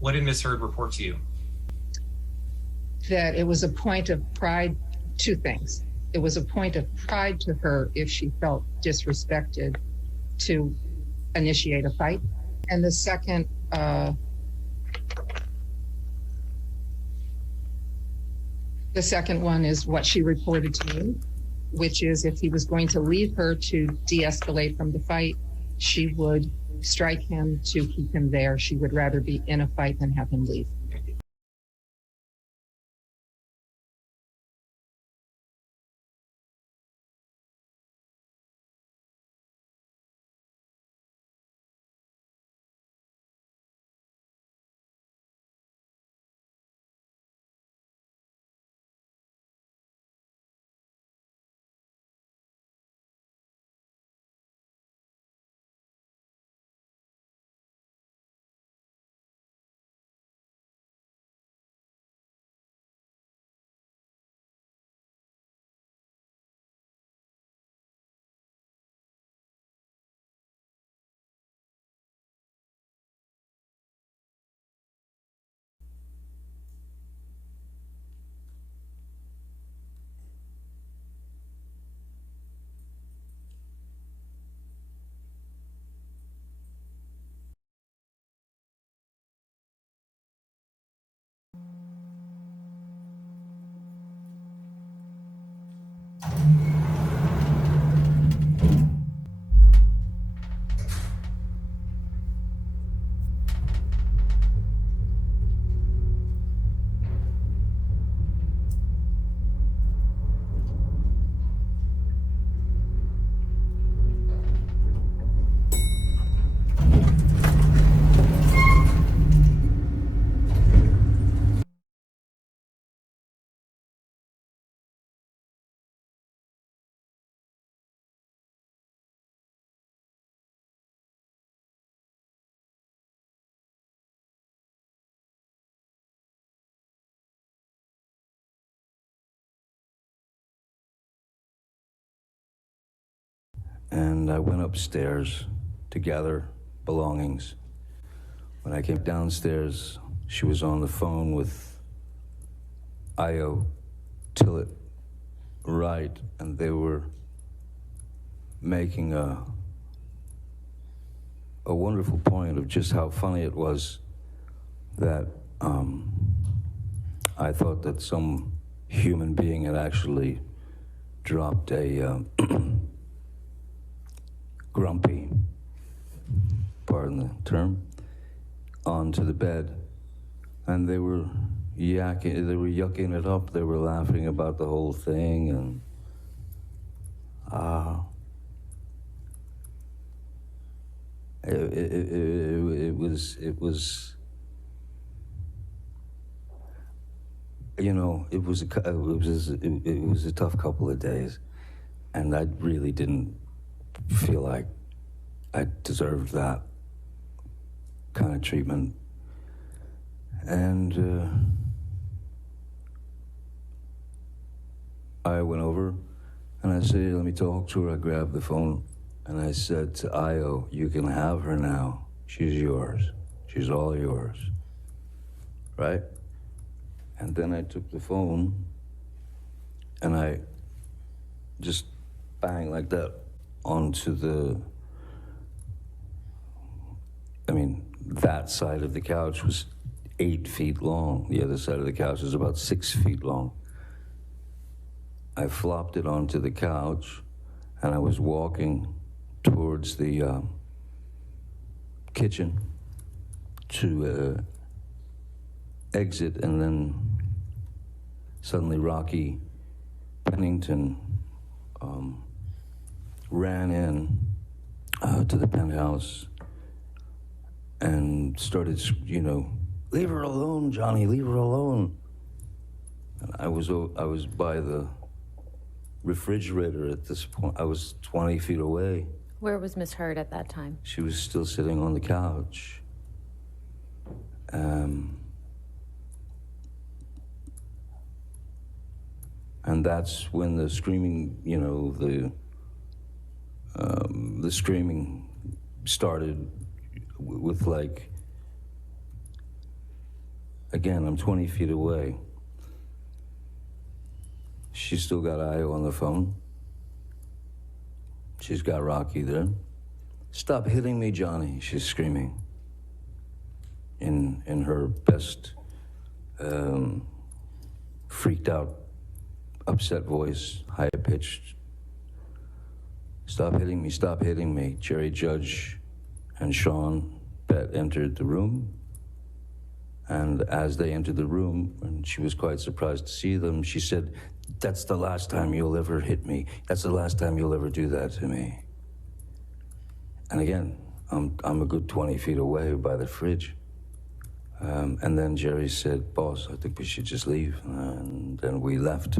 What did Ms. Heard report to you? That it was a point of pride, two things. It was a point of pride to her if she felt disrespected to initiate a fight. And the second, one is what she reported to me, which is if he was going to leave her to de-escalate from the fight, she would strike him to keep him there. She would rather be in a fight than have him leave. And I went upstairs to gather belongings. When I came downstairs, she was on the phone with Io Tillett Wright, and they were making a wonderful point of just how funny it was that I thought that some human being had actually dropped a grumpy, pardon the term, onto the bed, and they were yucking it up. They were laughing about the whole thing, and it was, you know, it was a tough couple of days, and I really didn't feel like I deserved that kind of treatment. And I went over and I said, let me talk to her. I grabbed the phone and I said to Io, you can have her now. She's yours. She's all yours. Right? And then I took the phone and I just bang like that onto that side of the couch was 8 feet long. The other side of the couch is about 6 feet long. I flopped it onto the couch and I was walking towards the kitchen to exit, and then suddenly Rocky Pennington ran in to the penthouse and started, leave her alone, Johnny, leave her alone. And I was by the refrigerator at this point. I was 20 feet away. Where was Miss Heard at that time? She was still sitting on the couch. And that's when the screaming, the screaming started with, like, Again, I'm 20 feet away. She's still got Io on the phone. She's got Rocky there. "Stop hitting me, Johnny," she's screaming. In her best, freaked out, upset voice, high-pitched. "Stop hitting me, stop hitting me." Jerry Judge and Sean Bett entered the room. And as they entered the room, and she was quite surprised to see them, she said, "That's the last time you'll ever hit me. That's the last time you'll ever do that to me." And again, I'm a good 20 feet away by the fridge. And then Jerry said, "Boss, I think we should just leave." And then we left.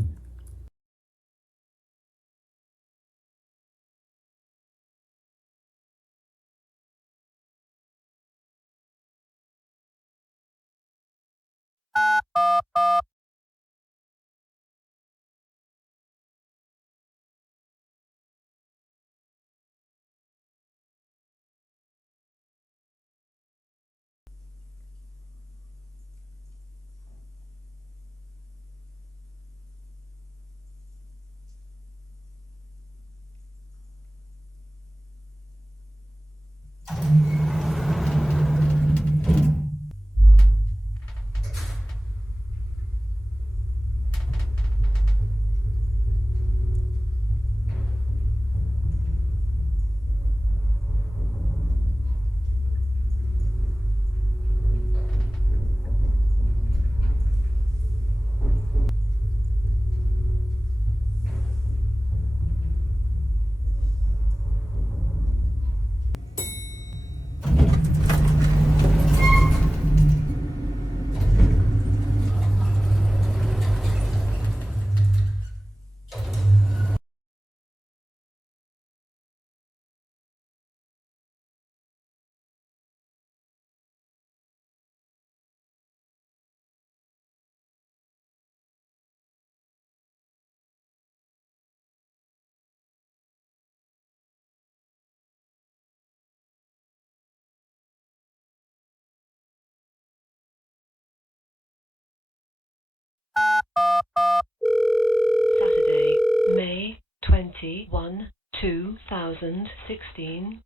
Saturday, May 21, 2016,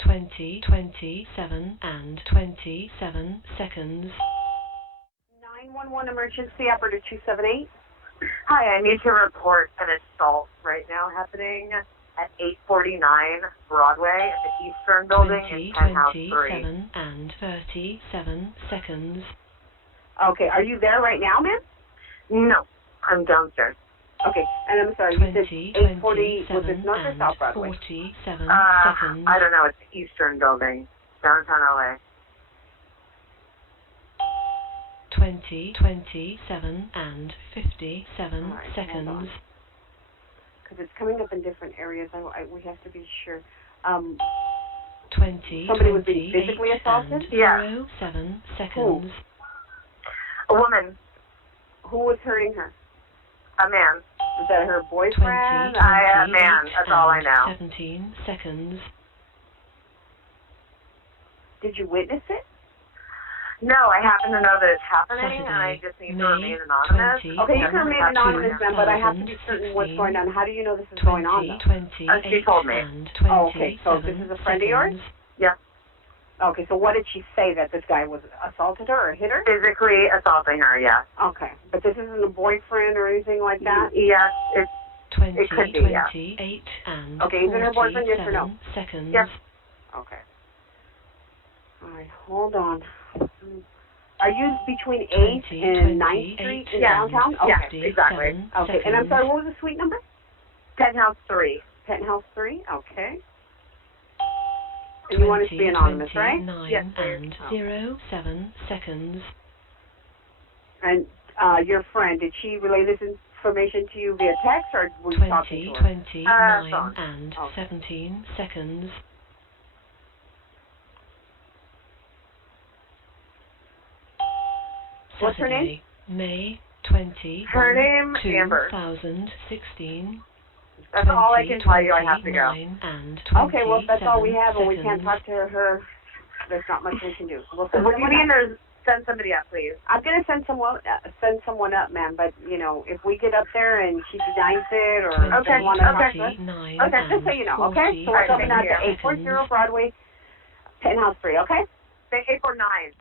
20:27 and 27 seconds. 911 emergency operator 278. Hi, I need to report an assault right now happening at 849 Broadway at the Eastern Building in Penthouse 3. 20:27 and 37 seconds. Okay, are you there right now, ma'am? No, I'm downstairs. Okay, and I'm sorry, you said 840, was it North or South Broadway? 47 seconds. I don't know, it's the Eastern Building, downtown LA. 20:27 and 57 All right, seconds. Because it's coming up in different areas, we have to be sure. 20, Somebody was being physically assaulted? Yeah. 07 seconds. A woman, Who was hurting her? a man. Was that her 20, boyfriend? A man, that's all I know. 17 seconds. Did you witness it? No, I happen to know that it's happening, and I just need to remain anonymous. Okay, you can remain anonymous, ma'am, but I have to be certain what's going on. How do you know this is going on, though? 20, She told me. and Oh, okay, so this is a friend of yours? seconds. Yes, Okay, so what did she say, that this guy was assaulted her or hit her? physically assaulting her, yes. Okay, but this isn't a boyfriend or anything like that? Yes, it's 20, It could be, yeah. 28 and Okay, is it her boyfriend, yes or no? 47 seconds. Yes. Okay. All right, hold on. Are you between 8th 20, and 9th 28 Street in Yeah. downtown? Yeah. Okay. exactly. Okay, and I'm sorry, what was the suite number? Penthouse 3. Penthouse 3? Okay. And you want us to be anonymous, right? 29 Yes, and please. 07 seconds. And your friend, did she relay this information to you via text, or were you talking 20, to her? 29 phone. and Okay. 17 seconds. What's her name? Saturday, May 20, Her name, Amber. 2016. That's all I can tell you. I have to go. 29 and Okay, well, if that's all we have, and we can't seconds. talk to her, there's not much we can do. We'll What do you mean there's... send somebody up, please. I'm gonna send someone up, ma'am. But you know, if we get up there and she denies it or 20, doesn't want to talk to us, 29, okay, just so you know, okay? So we're coming out to seconds. 840 Broadway, Penthouse 3, okay? Say 849.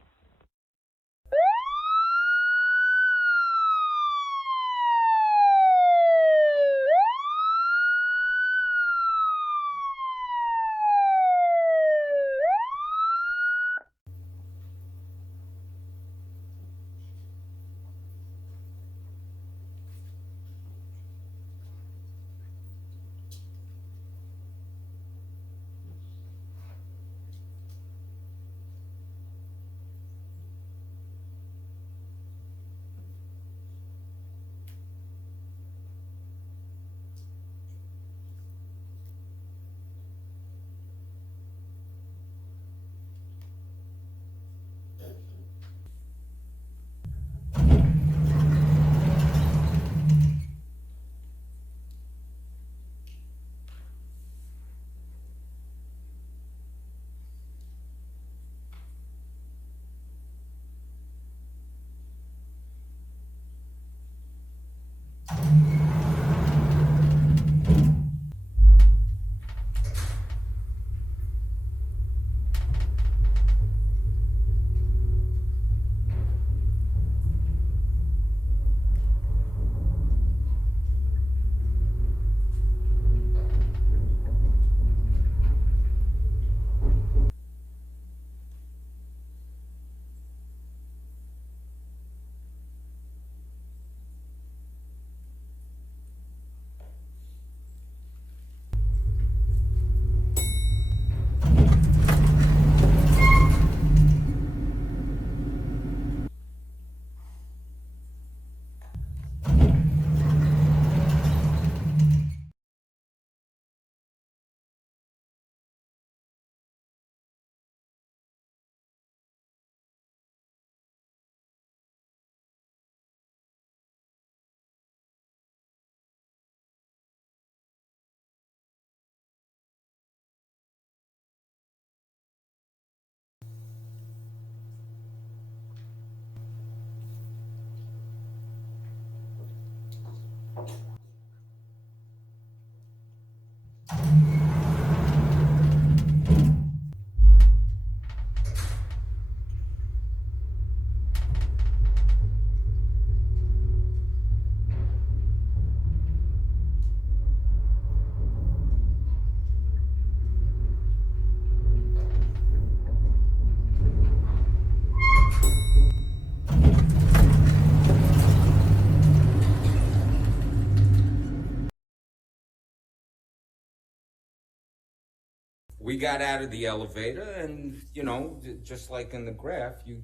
We got out of the elevator and, you know, just like in the graph, you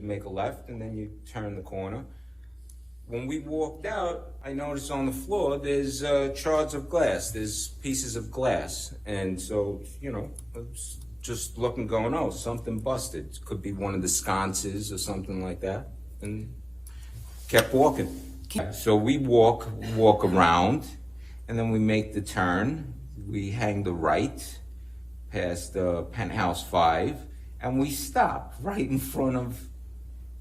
make a left and then you turn the corner. When we walked out, I noticed on the floor there's shards of glass, there's pieces of glass. And so, you know, I was just looking going, oh, something busted. Could be one of the sconces or something like that. And kept walking. So we walk around and then we make the turn. We hang the right past Penthouse 5, and we stop right in front of,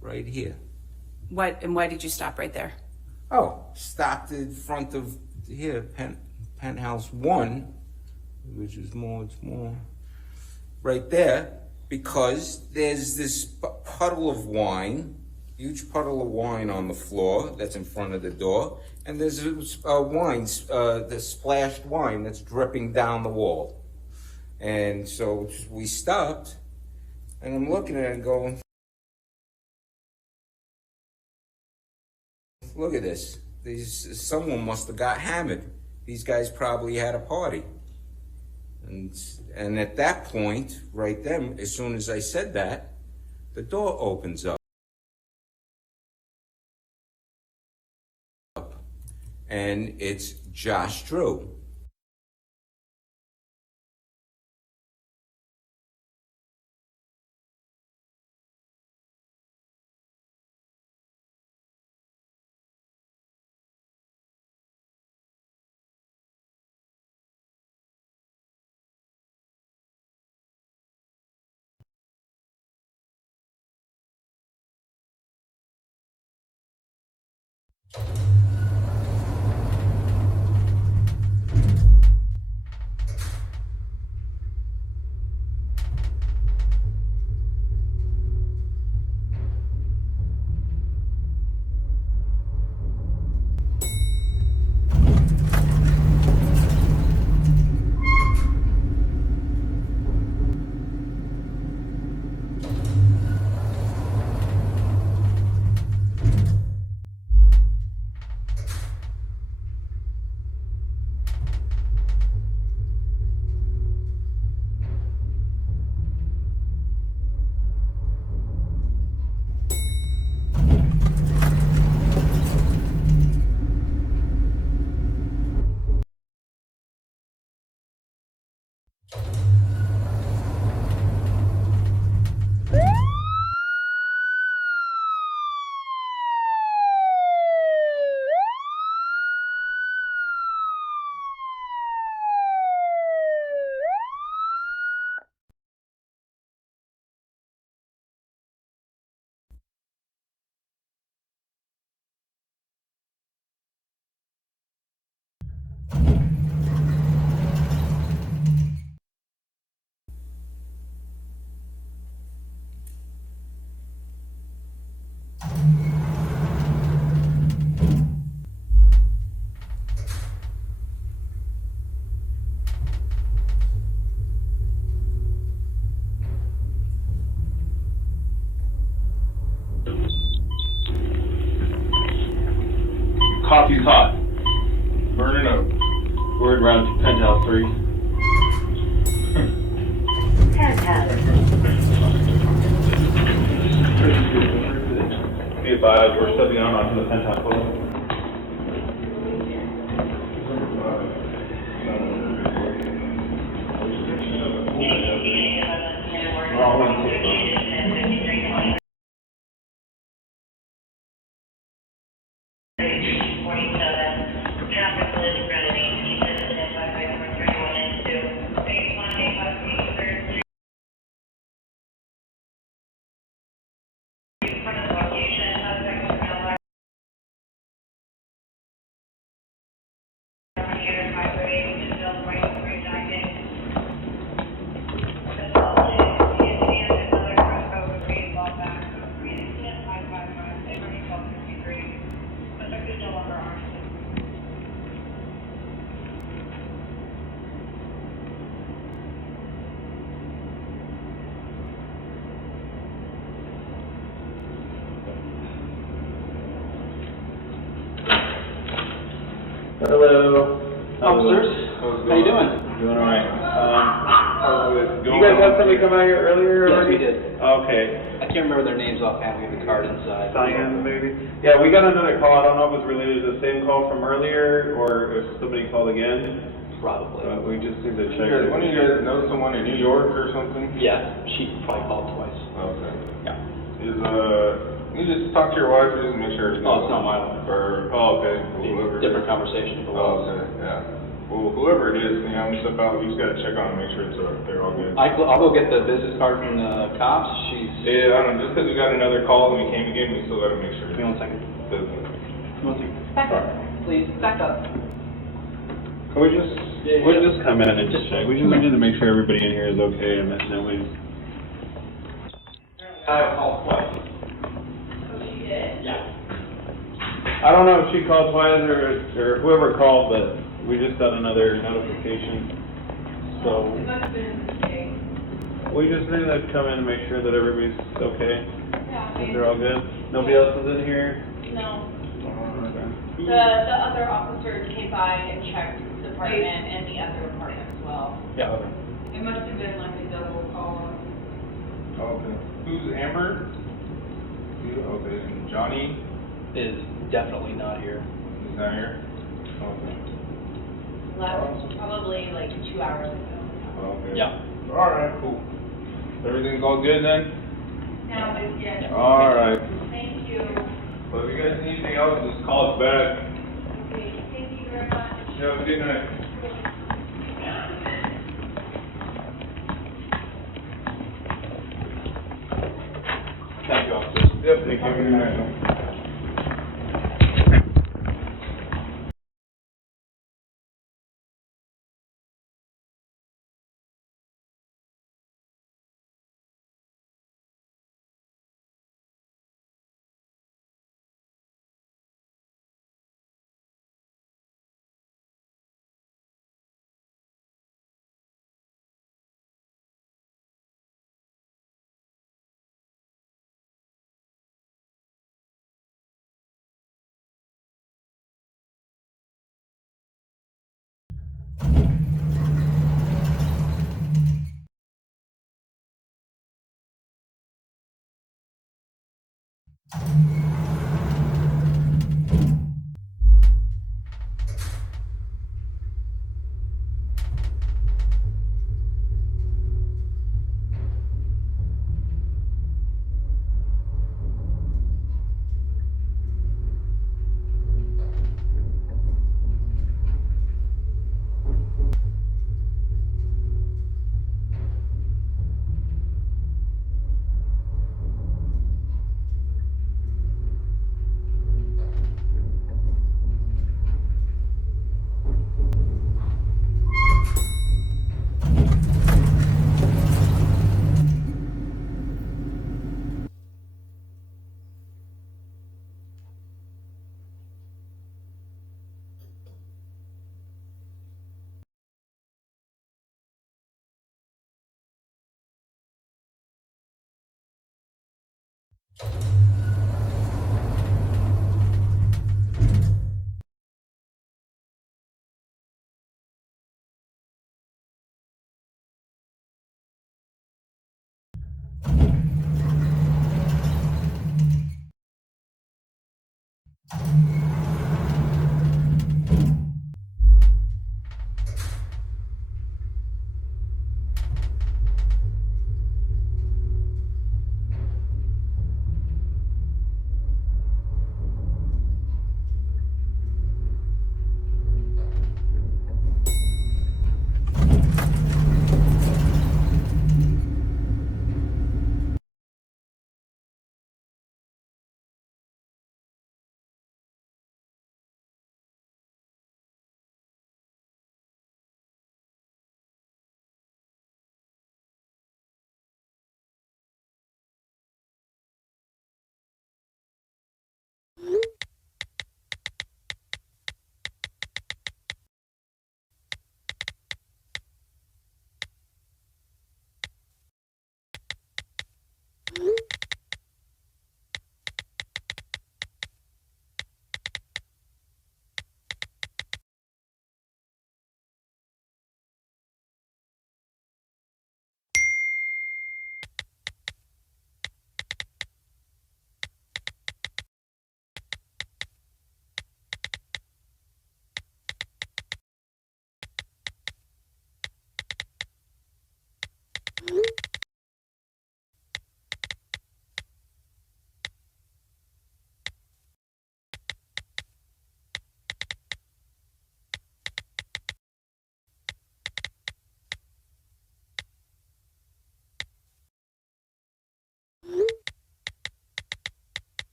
right here. Why did you stop right there? Oh, stopped in front of here, Penthouse 1, which is it's more, right there, because there's this puddle of wine, huge puddle of wine on the floor that's in front of the door, and there's the splashed wine that's dripping down the wall. And so we stopped, and I'm looking at it and going, look at this. Someone must have got hammered. These guys probably had a party. And at that point, right then, as soon as I said that, the door opens up. And it's Josh Drew. Coffee's hot. Burning up. We're around penthouse 3. Be advised, we're stepping out onto the penthouse floor. Hello. Officers, how you doing? Doing all right. You guys had somebody come out here earlier? Yes, already? we did. Okay. I can't remember their names offhand. We have the card inside. Cyan, maybe? Yeah, we got another call. I don't know if it's related to the same call from earlier or if somebody called again. Probably. We just need to check. One of you guys know someone in New York or something? Yeah, she probably called twice. Okay. Yeah. You just talk to your wife just make sure it's Oh, it's not my wife. Or, okay. Whoever. Different conversation. Oh, okay, yeah. Well, whoever it is, you know, step out, you just gotta check on them, make sure they're all good. I'll go get the business card from the cops. Yeah, I don't know, just because we got another call and we came again, we still gotta make sure. Give me 1 second. Business. One second. Back up, please. Back up. Can we just, we'll just come in and just check. We just need to make sure everybody in here is okay and that nobody's. I called twice. Yeah. I don't know if she called twice or whoever called, but we just got another notification. So. It must have been a mistake. We just need to come in and make sure that everybody's okay. Yeah, That they're all good. Nobody else is in here? no. Okay. The other officers came by and checked the apartment and the other apartment as well. Yeah. It must have been like a double call. Okay. Who's Amber? You, okay, and Johnny Is definitely not here. is not here? Okay. Left probably like 2 hours ago. Okay. Yeah. Alright, cool. Everything's all good then? Now it's, yes. Alright. Thank you. Well, if you guys need anything else, just call us back. Okay, thank you very much. Have a good night. Thank you, officers. Yep, thank you. Good night.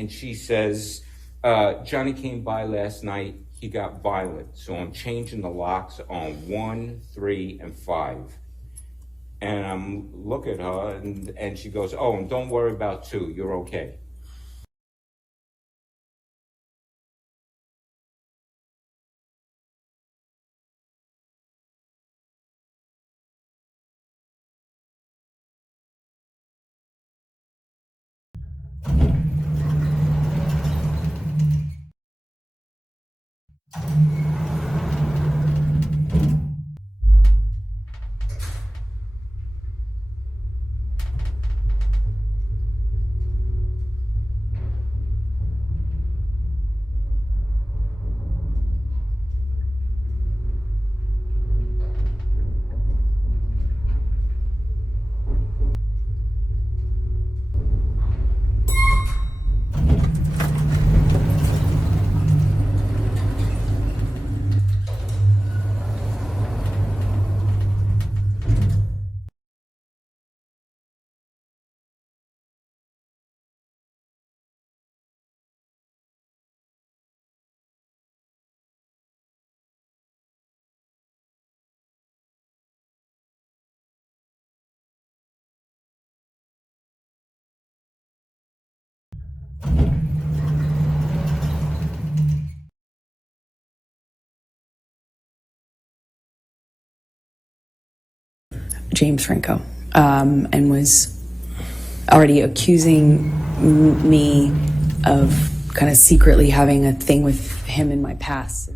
and she says, Johnny came by last night, he got violent, so I'm changing the locks on 1, 3, and 5. And I'm look at her, and she goes, oh, and don't worry about 2, you're okay. James Franco, and was already accusing me of kind of secretly having a thing with him in my past.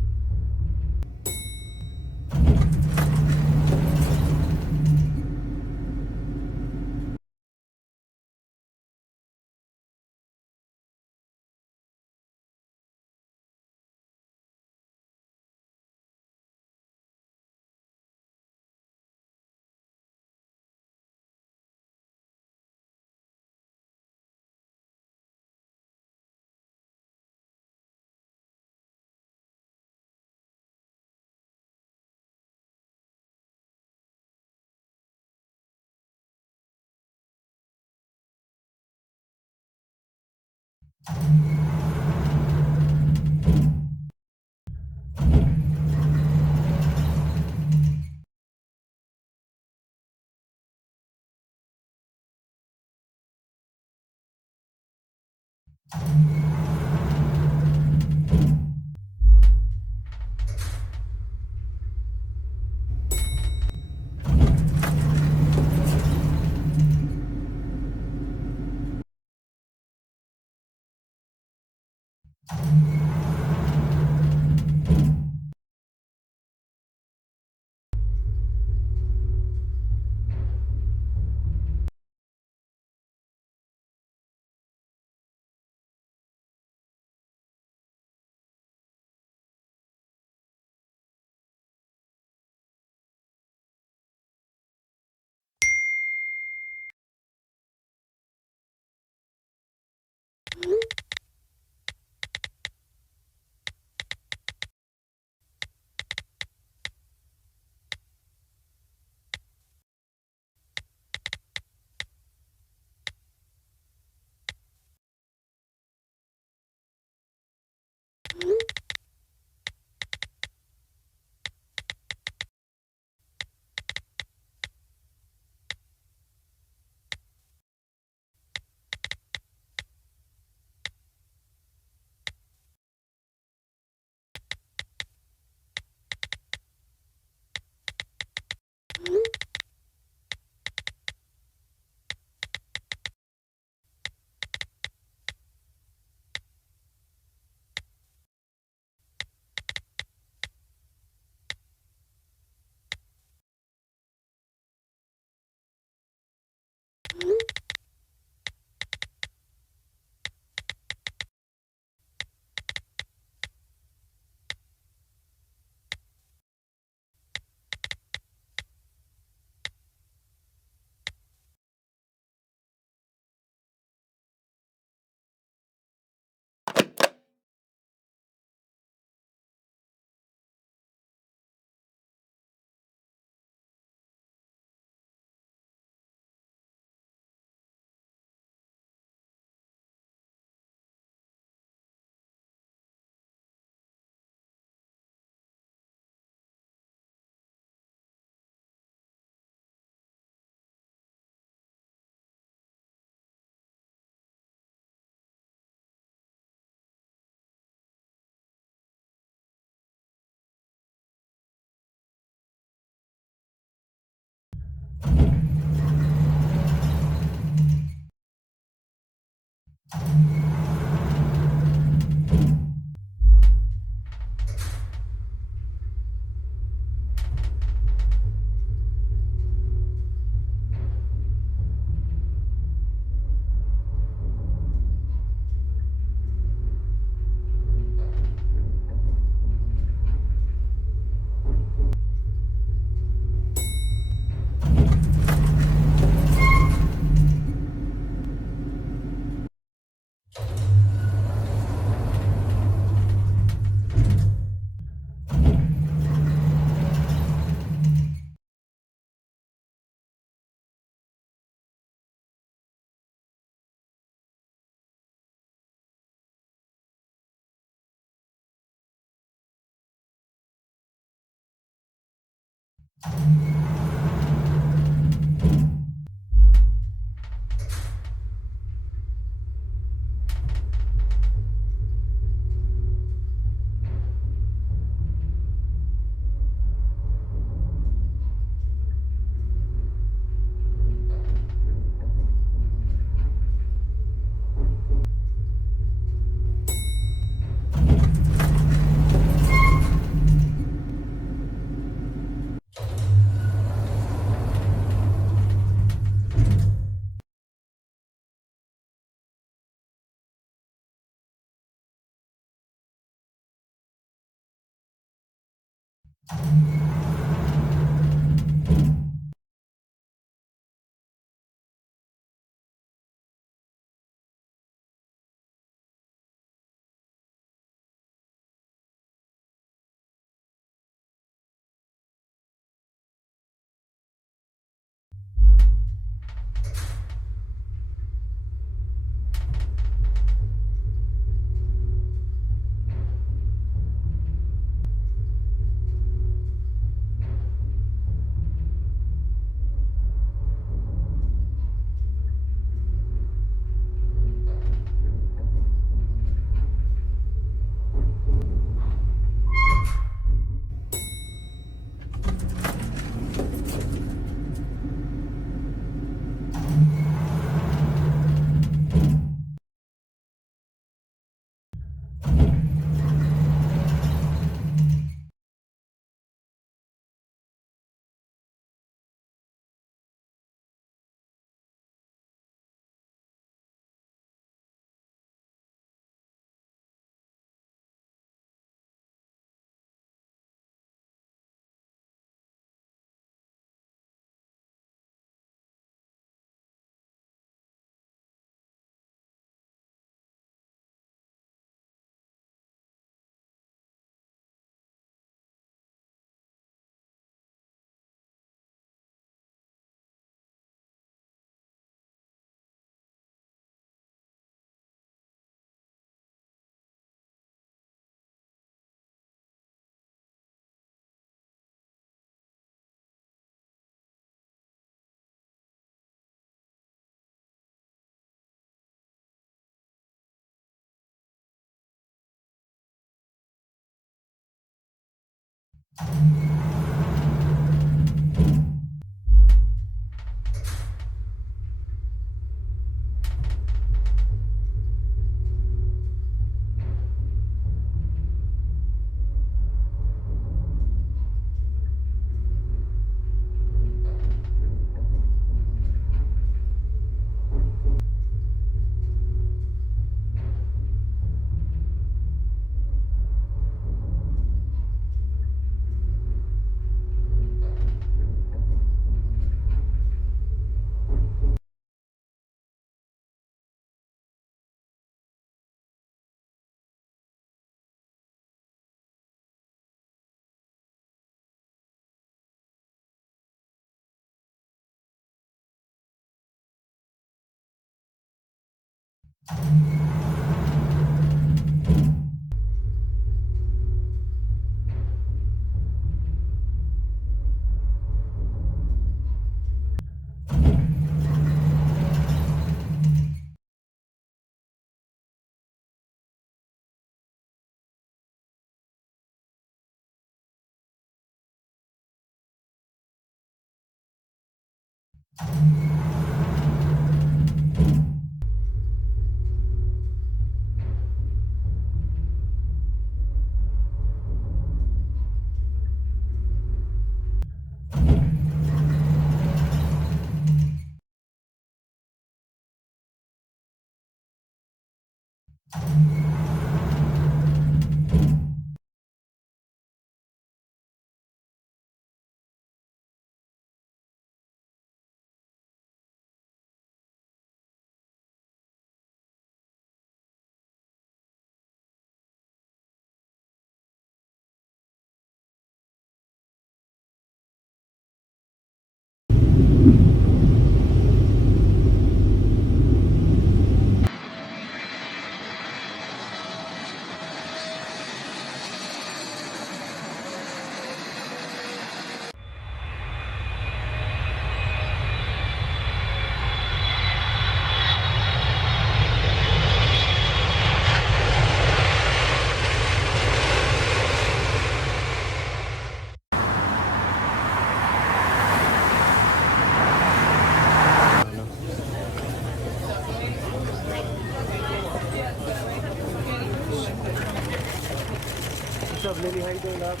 Lily? How you doing, love?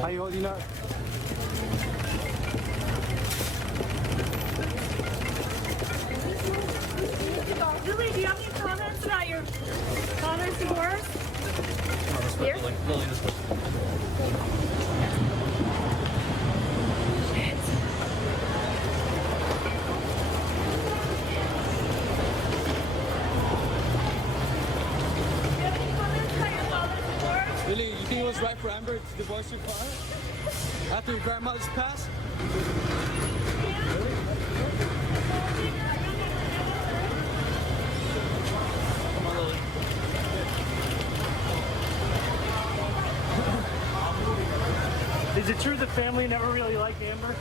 How you holding up? Lily, do you have any comments about your father's divorce? Here? Lily, this way. Lily, you think it was right for Amber to divorce your father after your grandmother's passed? Come on, Lily. Is it true the family never really liked Amber?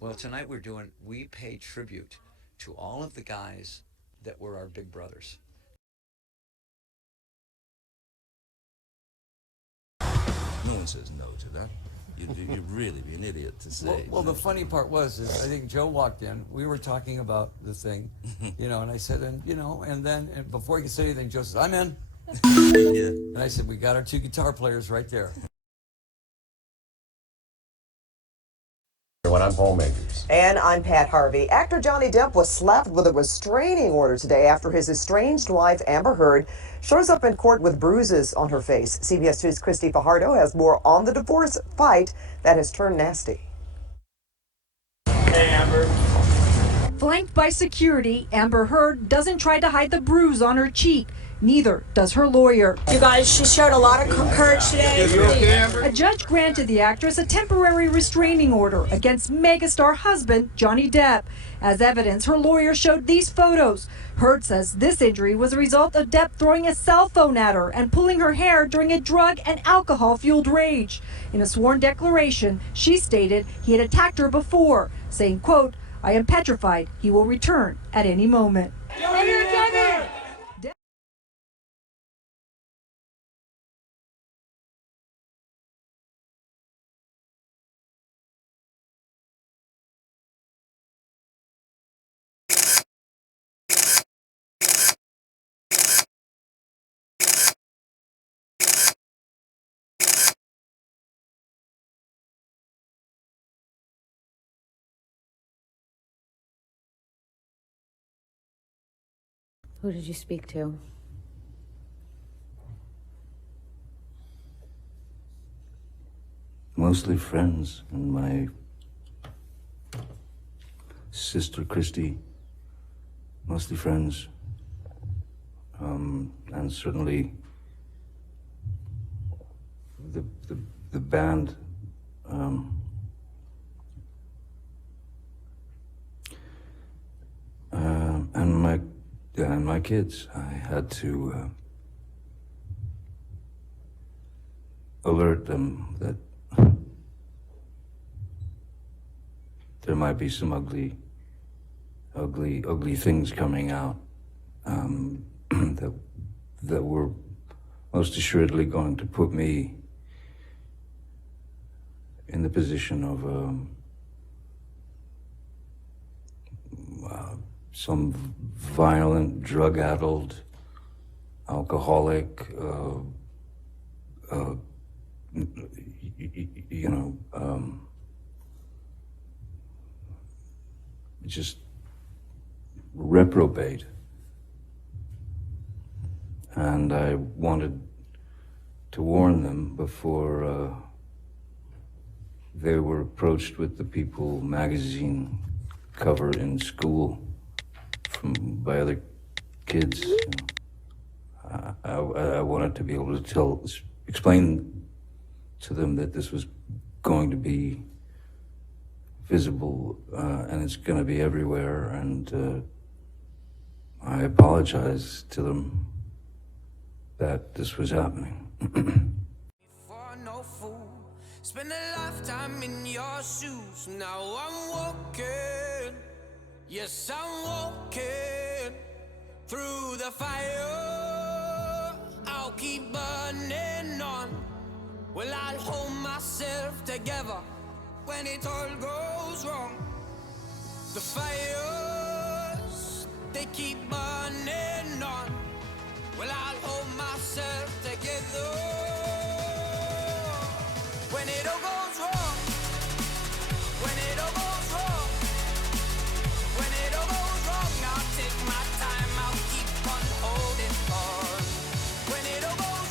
Well, tonight we pay tribute to all of the guys that were our big brothers. No one says no to that. You'd really be an idiot to say. Well, the funny part was, is I think Joe walked in. We were talking about the thing, and I said, and then before he could say anything, Joe says, "I'm in." Yeah. And I said, "We got our two guitar players right there." I'm Homemakers. And I'm Pat Harvey. Actor Johnny Depp was slapped with a restraining order today after his estranged wife, Amber Heard, shows up in court with bruises on her face. CBS 2's Christy Fajardo has more on the divorce fight that has turned nasty. Hey, Amber. Flanked by security, Amber Heard doesn't try to hide the bruise on her cheek. Neither does her lawyer. You guys, she showed a lot of courage today. A judge granted the actress a temporary restraining order against megastar husband Johnny Depp. As evidence, her lawyer showed these photos. Heard says this injury was a result of Depp throwing a cell phone at her and pulling her hair during a drug and alcohol-fueled rage. In a sworn declaration, she stated he had attacked her before, saying, quote, "I am petrified he will return at any moment." Who did you speak to? Mostly friends and my sister Christy. Mostly friends. And certainly the band. And my kids. I had to alert them that there might be some ugly things coming out that were most assuredly going to put me in the position of some violent, drug-addled, alcoholic, just reprobate. And I wanted to warn them before they were approached with the People magazine cover in school by other kids. I wanted to be able to explain to them that this was going to be visible and it's going to be everywhere, and I apologize to them that this was happening. Spend a lifetime in your shoes. Now I'm walking, yes I'm walking through the fire. I'll keep burning on. Well, I'll hold myself together when it all goes wrong. The fires, they keep burning on. Well, I'll hold myself together when it all goes wrong. When it all goes wrong. When it all goes wrong, I'll take my time, I'll keep on holding on. When it all goes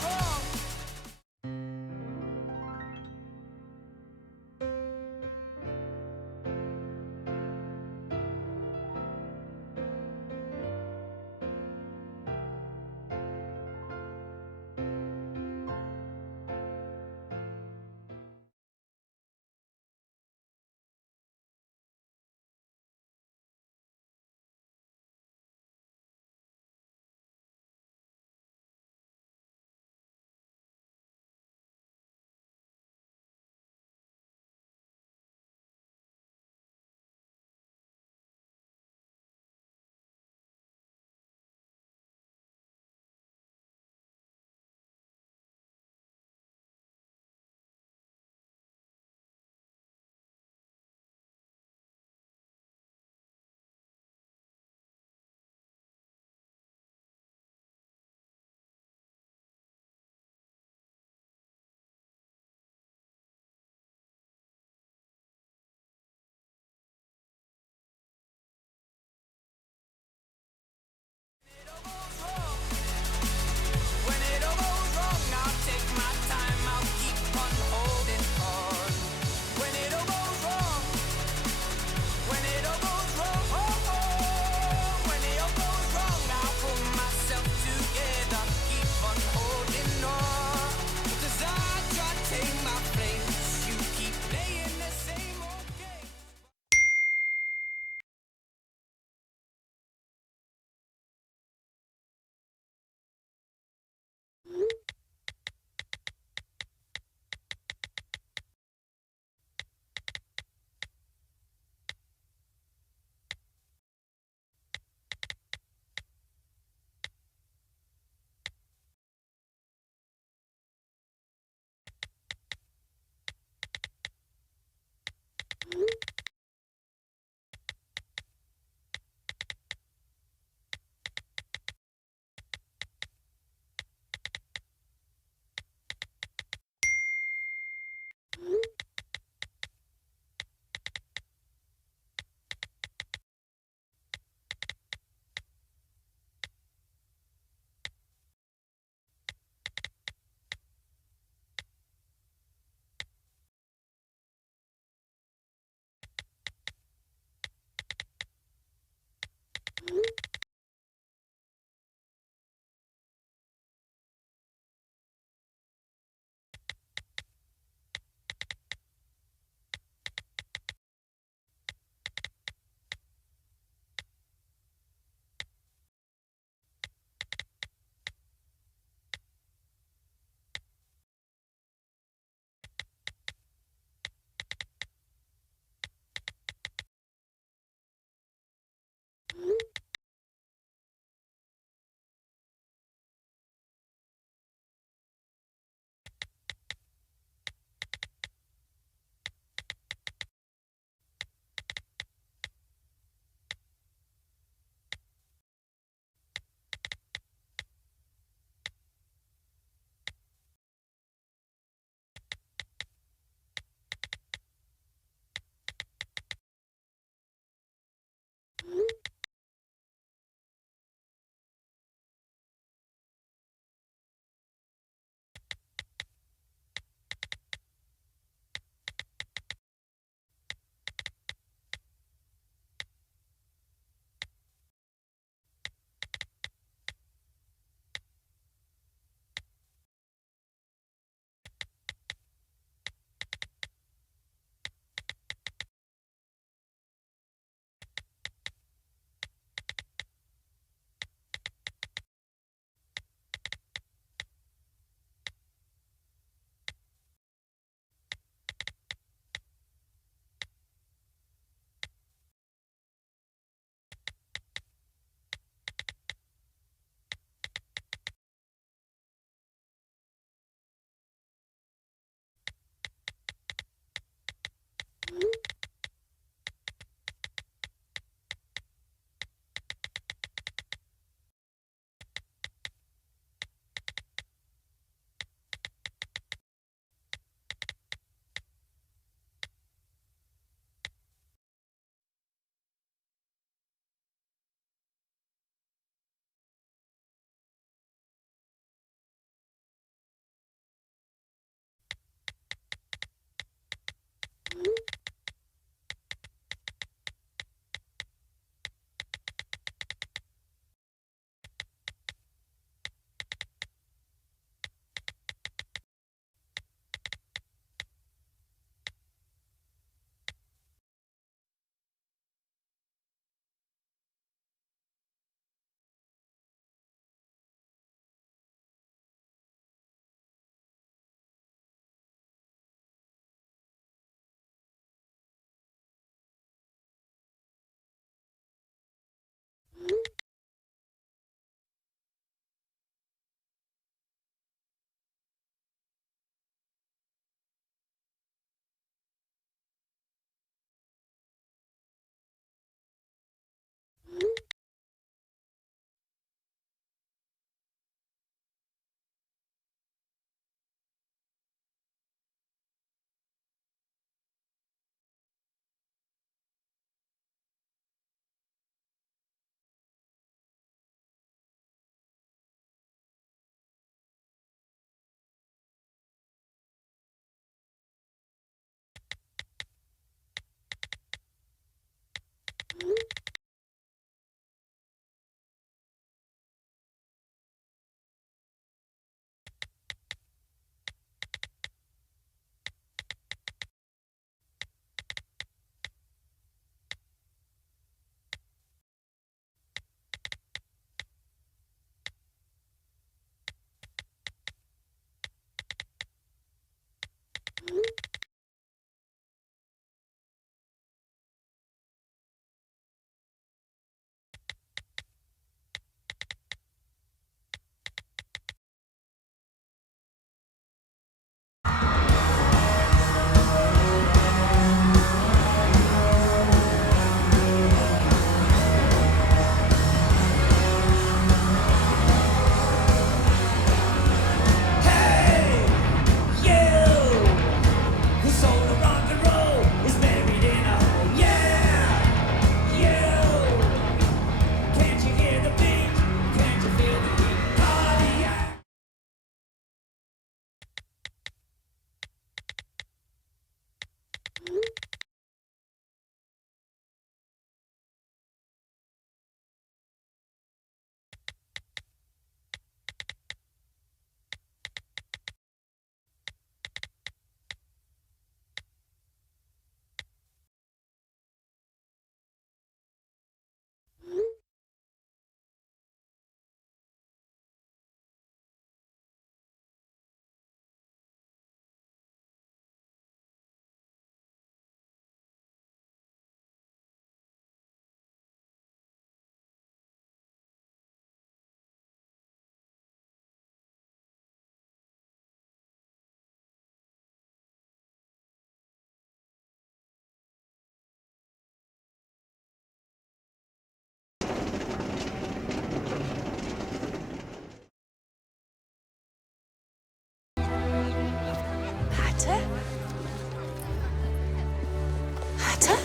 better?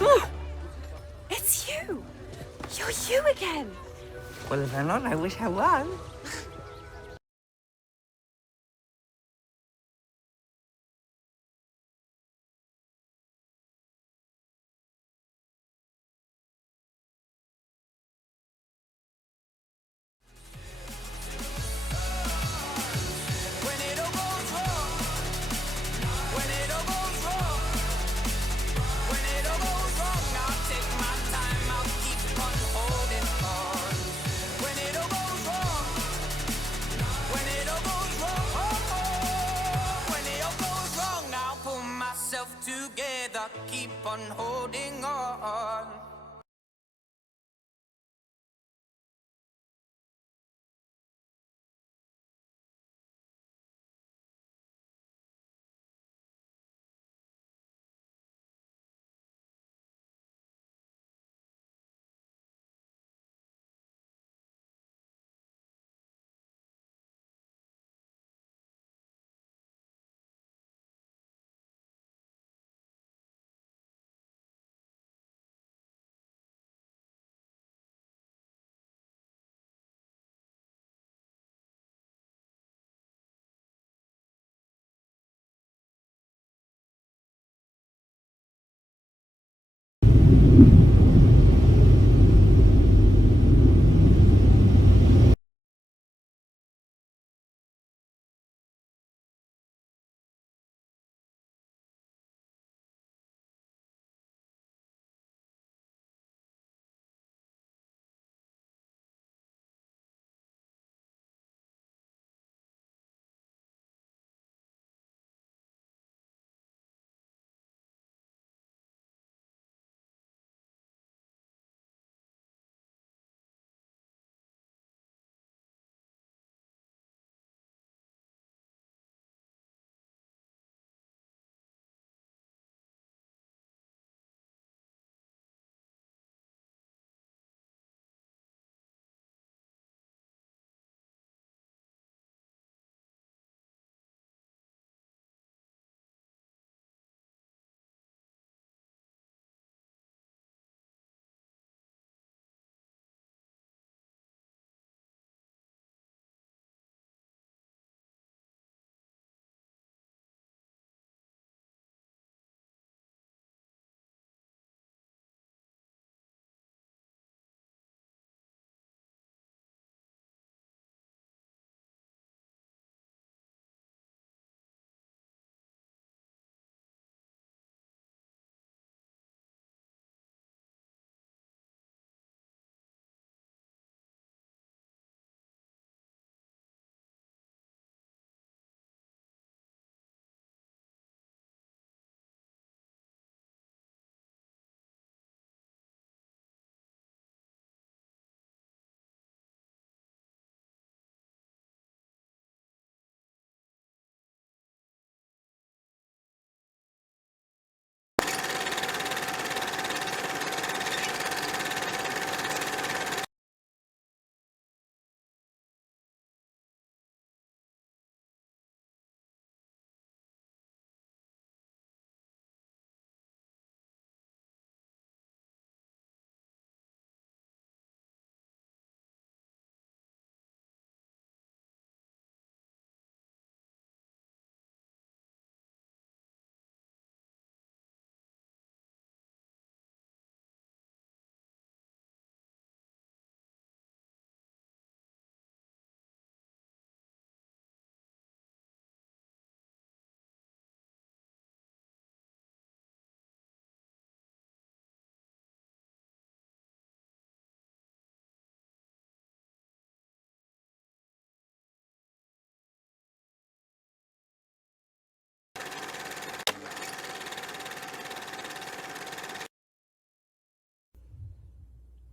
Oh, it's you. You're you again. Well, if I'm not, I wish I was. Together, keep on holding on.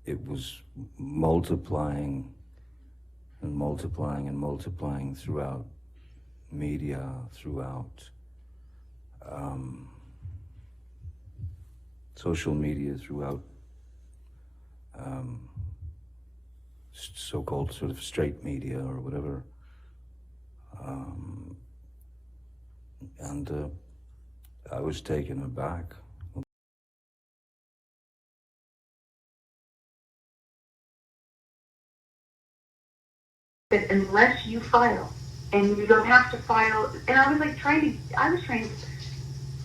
It was multiplying and multiplying and multiplying throughout media, throughout social media, throughout so-called sort of straight media or whatever. And I was taken aback. that unless you file, and you don't have to file, and I was trying to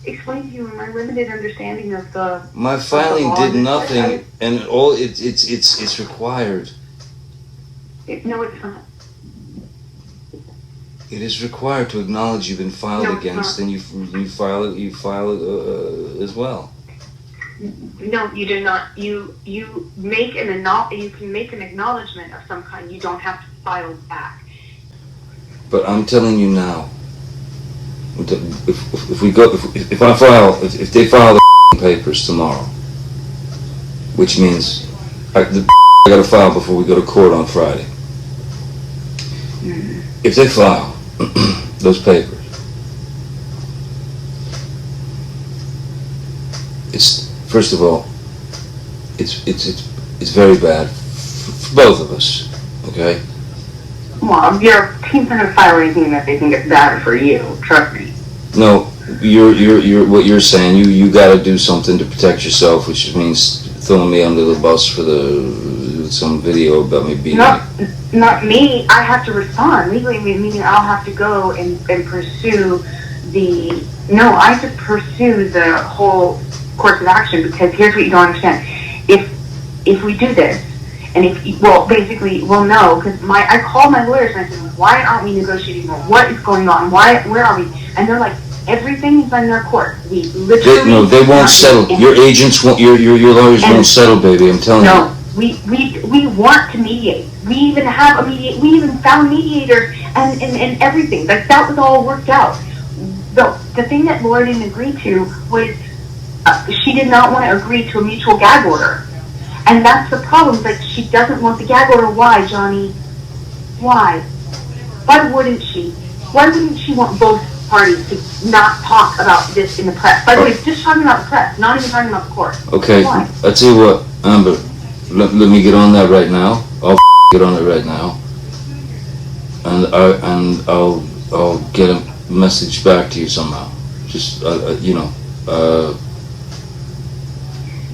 explain to you my limited understanding of the. My filing did nothing, and all it's required. No, it's not. It is required to acknowledge you've been filed against, and you file it as well. No, you do not. You make you can make an acknowledgement of some kind. You don't have to file back. But I'm telling you now, if they file the papers tomorrow, which means I got to file before we go to court on Friday. If they file those papers, it's first of all, it's very bad for both of us. Okay. Well, your team's not gonna file anything that they think is bad for you. Trust me. No, you're what you're saying. You got to do something to protect yourself, which means throwing me under the bus for some video about me beating. Not me. I have to respond legally, meaning I'll have to go and pursue the. No, I have to pursue the whole course of action, because here's what you don't understand. If we do this, and basically we'll know, because I called my lawyers and I said, why aren't we negotiating more? What is going on? Where are we? And they're like, everything is in their court. We literally. They won't settle. Your agents won't. Your lawyers won't settle, baby. I'm telling you. No, we want to mediate. We even have we even found mediators and everything. That was all worked out. The thing that Laura didn't agree to was she did not want to agree to a mutual gag order. And that's the problem. She doesn't want the gag order. Why, Johnny? Why? Why wouldn't she? Why wouldn't she want both parties to not talk about this in the press? By the way, just talking about the press, not even talking about the court. Okay, Why? I'll tell you what, Amber, let me get on that right now. I'll get on it right now. And I'll get a message back to you somehow. Just,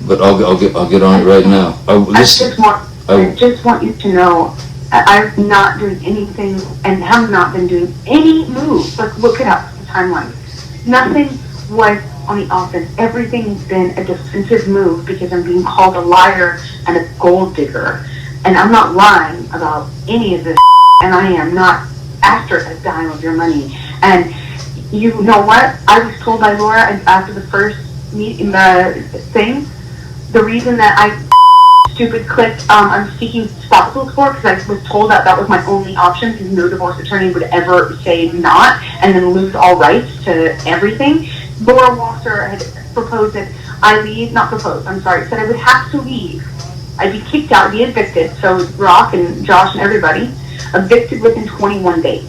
but I'll get on it right now. I just want you to know, I've not done anything and have not been doing any moves. Look it up, the timeline. Nothing was on the offense. Everything has been a defensive move because I'm being called a liar and a gold digger. And I'm not lying about any of this, and I am not after a dime of your money. And you know what? I was told by Laura after the first thing, the reason that I stupid clicked I'm seeking spousal support, because I was told that was my only option, because no divorce attorney would ever say not and then lose all rights to everything. Laura Wasser had proposed that I leave, said I would have to leave. I'd be kicked out, be evicted, so Rock and Josh and everybody, evicted within 21 days.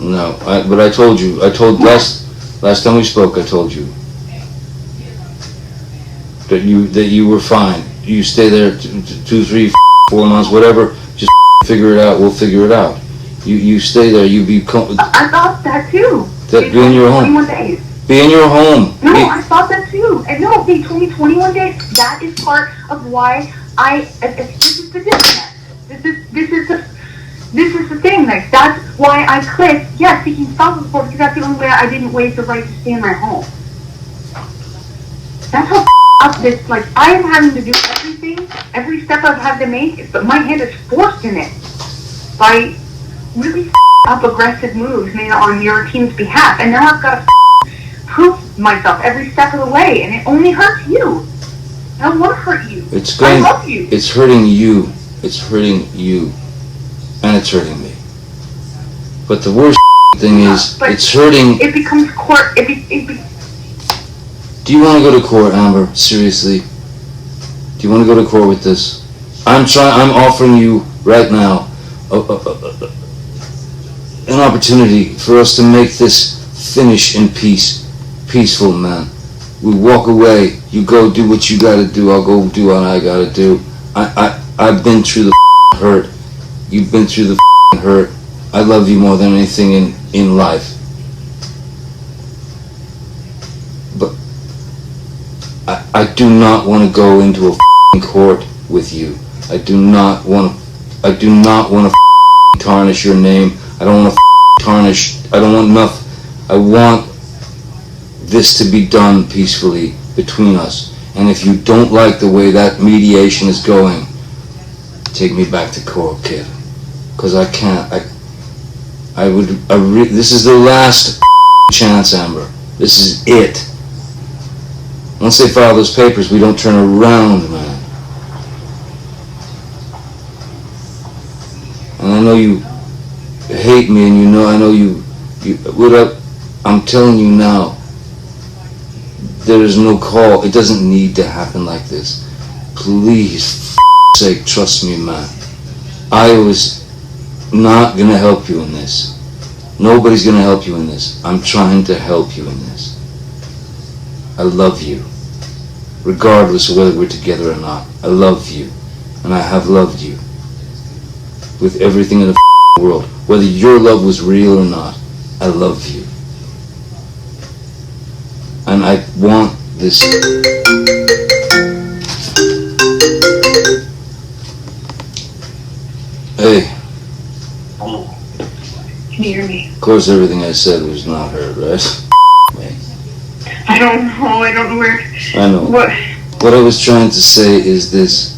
No, but I told you, last time we spoke, I told you that you were fine. You stay there 2, 3, 4 months, whatever. Just figure it out. We'll figure it out. You stay there. You be. I thought that too. Be in your home. 21 days. Be in your home. No, I thought that too. And no, they told me 21 days. That is part of why this is the disconnect. This is the thing. That's why I clicked yes, seeking spousal support, because that's the only way I didn't waive the right to stay in my home. That's how up this, I am having to do everything, every step I've had to make, but my hand is forced in it by really up aggressive moves made on your team's behalf, and now I've got to prove myself every step of the way, and it only hurts you. I don't want to hurt you. I love you. It's hurting you. It's hurting you, and it's hurting me. But the worst thing is, it's hurting. It becomes court. Do you want to go to court, Amber? Seriously? Do you want to go to court with this? I'm offering you right now an opportunity for us to make this finish in peaceful, man. We walk away. You go do what you got to do. I'll go do what I got to do. I've been through the hurt. You've been through the hurt. I love you more than anything in life. But I do not want to go into a court with you. I do not want to tarnish your name. I don't want to tarnish. I don't want nothing. I want this to be done peacefully between us. And if you don't like the way that mediation is going, take me back to court, kid. Because I can't. This is the last chance, Amber. This is it. Once they file those papers, we don't turn around, man. And I know you hate me, and I know I'm telling you now, there is no call. It doesn't need to happen like this. Please, for sake, trust me, man. I was not gonna help you in this. Nobody's gonna help you in this. I'm trying to help you in this. I love you. Regardless of whether we're together or not. I love you. And I have loved you. With everything in the world. Whether your love was real or not. I love you. And I want this. Hey. Can you hear me? Of course everything I said was not heard, right? I don't know where. I know. What I was trying to say is this.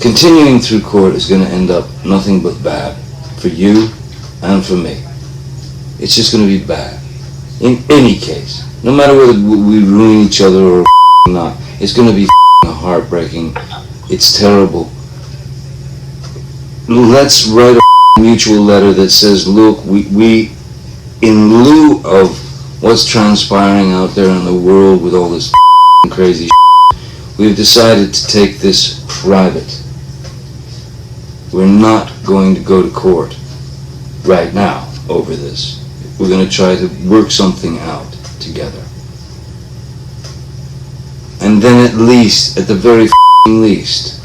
Continuing through court is going to end up nothing but bad. For you and for me. It's just going to be bad. In any case. No matter whether we ruin each other or not. It's going to be heartbreaking. It's terrible. Let's write a mutual letter that says, look, we in lieu of what's transpiring out there in the world with all this crazy we've decided to take this private. We're not going to go to court right now over this. We're going to try to work something out together. And then at least, at the very least,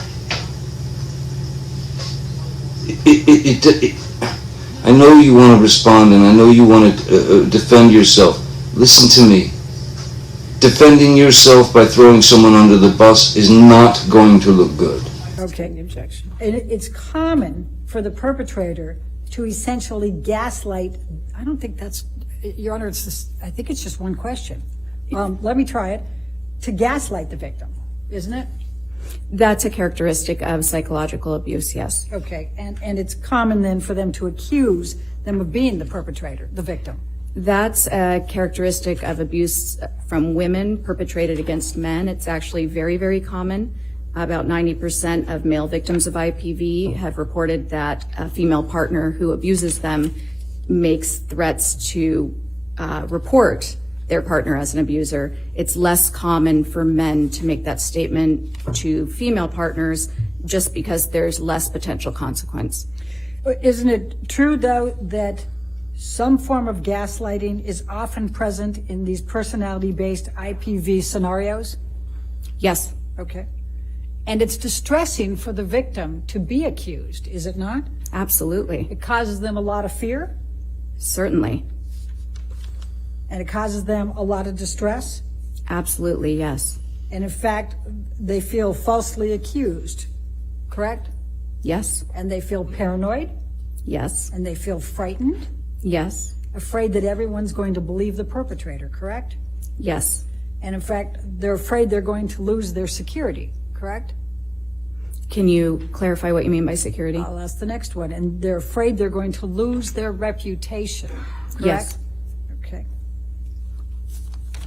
I know you want to respond and I know you want to defend yourself. Listen to me. Defending yourself by throwing someone under the bus is not going to look good. Okay. Objection. It's common for the perpetrator to essentially gaslight. I don't think that's, Your Honor, I think it's just one question. Let me try it. To gaslight the victim, isn't it? That's a characteristic of psychological abuse, yes. Okay, and it's common then for them to accuse them of being the perpetrator, the victim. That's a characteristic of abuse from women perpetrated against men. It's actually very, very common. About 90% of male victims of IPV have reported that a female partner who abuses them makes threats to report their partner as an abuser. It's less common for men to make that statement to female partners just because there's less potential consequence. Isn't it true, though, that some form of gaslighting is often present in these personality-based IPV scenarios? Yes. Okay. And it's distressing for the victim to be accused, is it not? Absolutely. It causes them a lot of fear? Certainly. And it causes them a lot of distress? Absolutely, yes. And in fact, they feel falsely accused, correct? Yes. And they feel paranoid? Yes. And they feel frightened? Yes. Afraid that everyone's going to believe the perpetrator, correct? Yes. And in fact, they're afraid they're going to lose their security, correct? Can you clarify what you mean by security? I'll ask the next one. And they're afraid they're going to lose their reputation, correct? Yes. Okay.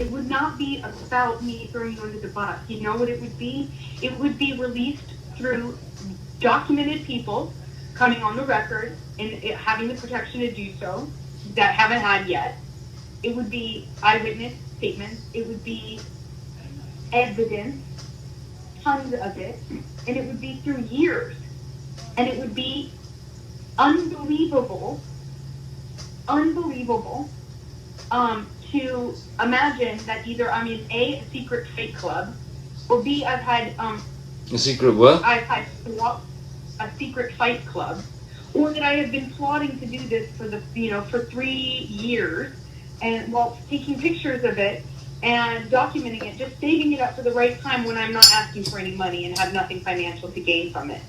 It would not be about me throwing you under the bus. You know what it would be? It would be released through documented people coming on the record and having the protection to do so that haven't had yet. It would be eyewitness statements. It would be evidence, tons of it, and it would be through years. And it would be unbelievable, to imagine that either I'm in a secret fight club, or B, I've had A secret what? I've had a secret fight club, or that I have been plotting to do this for 3 years, and while taking pictures of it and documenting it, just saving it up for the right time when I'm not asking for any money and have nothing financial to gain from it.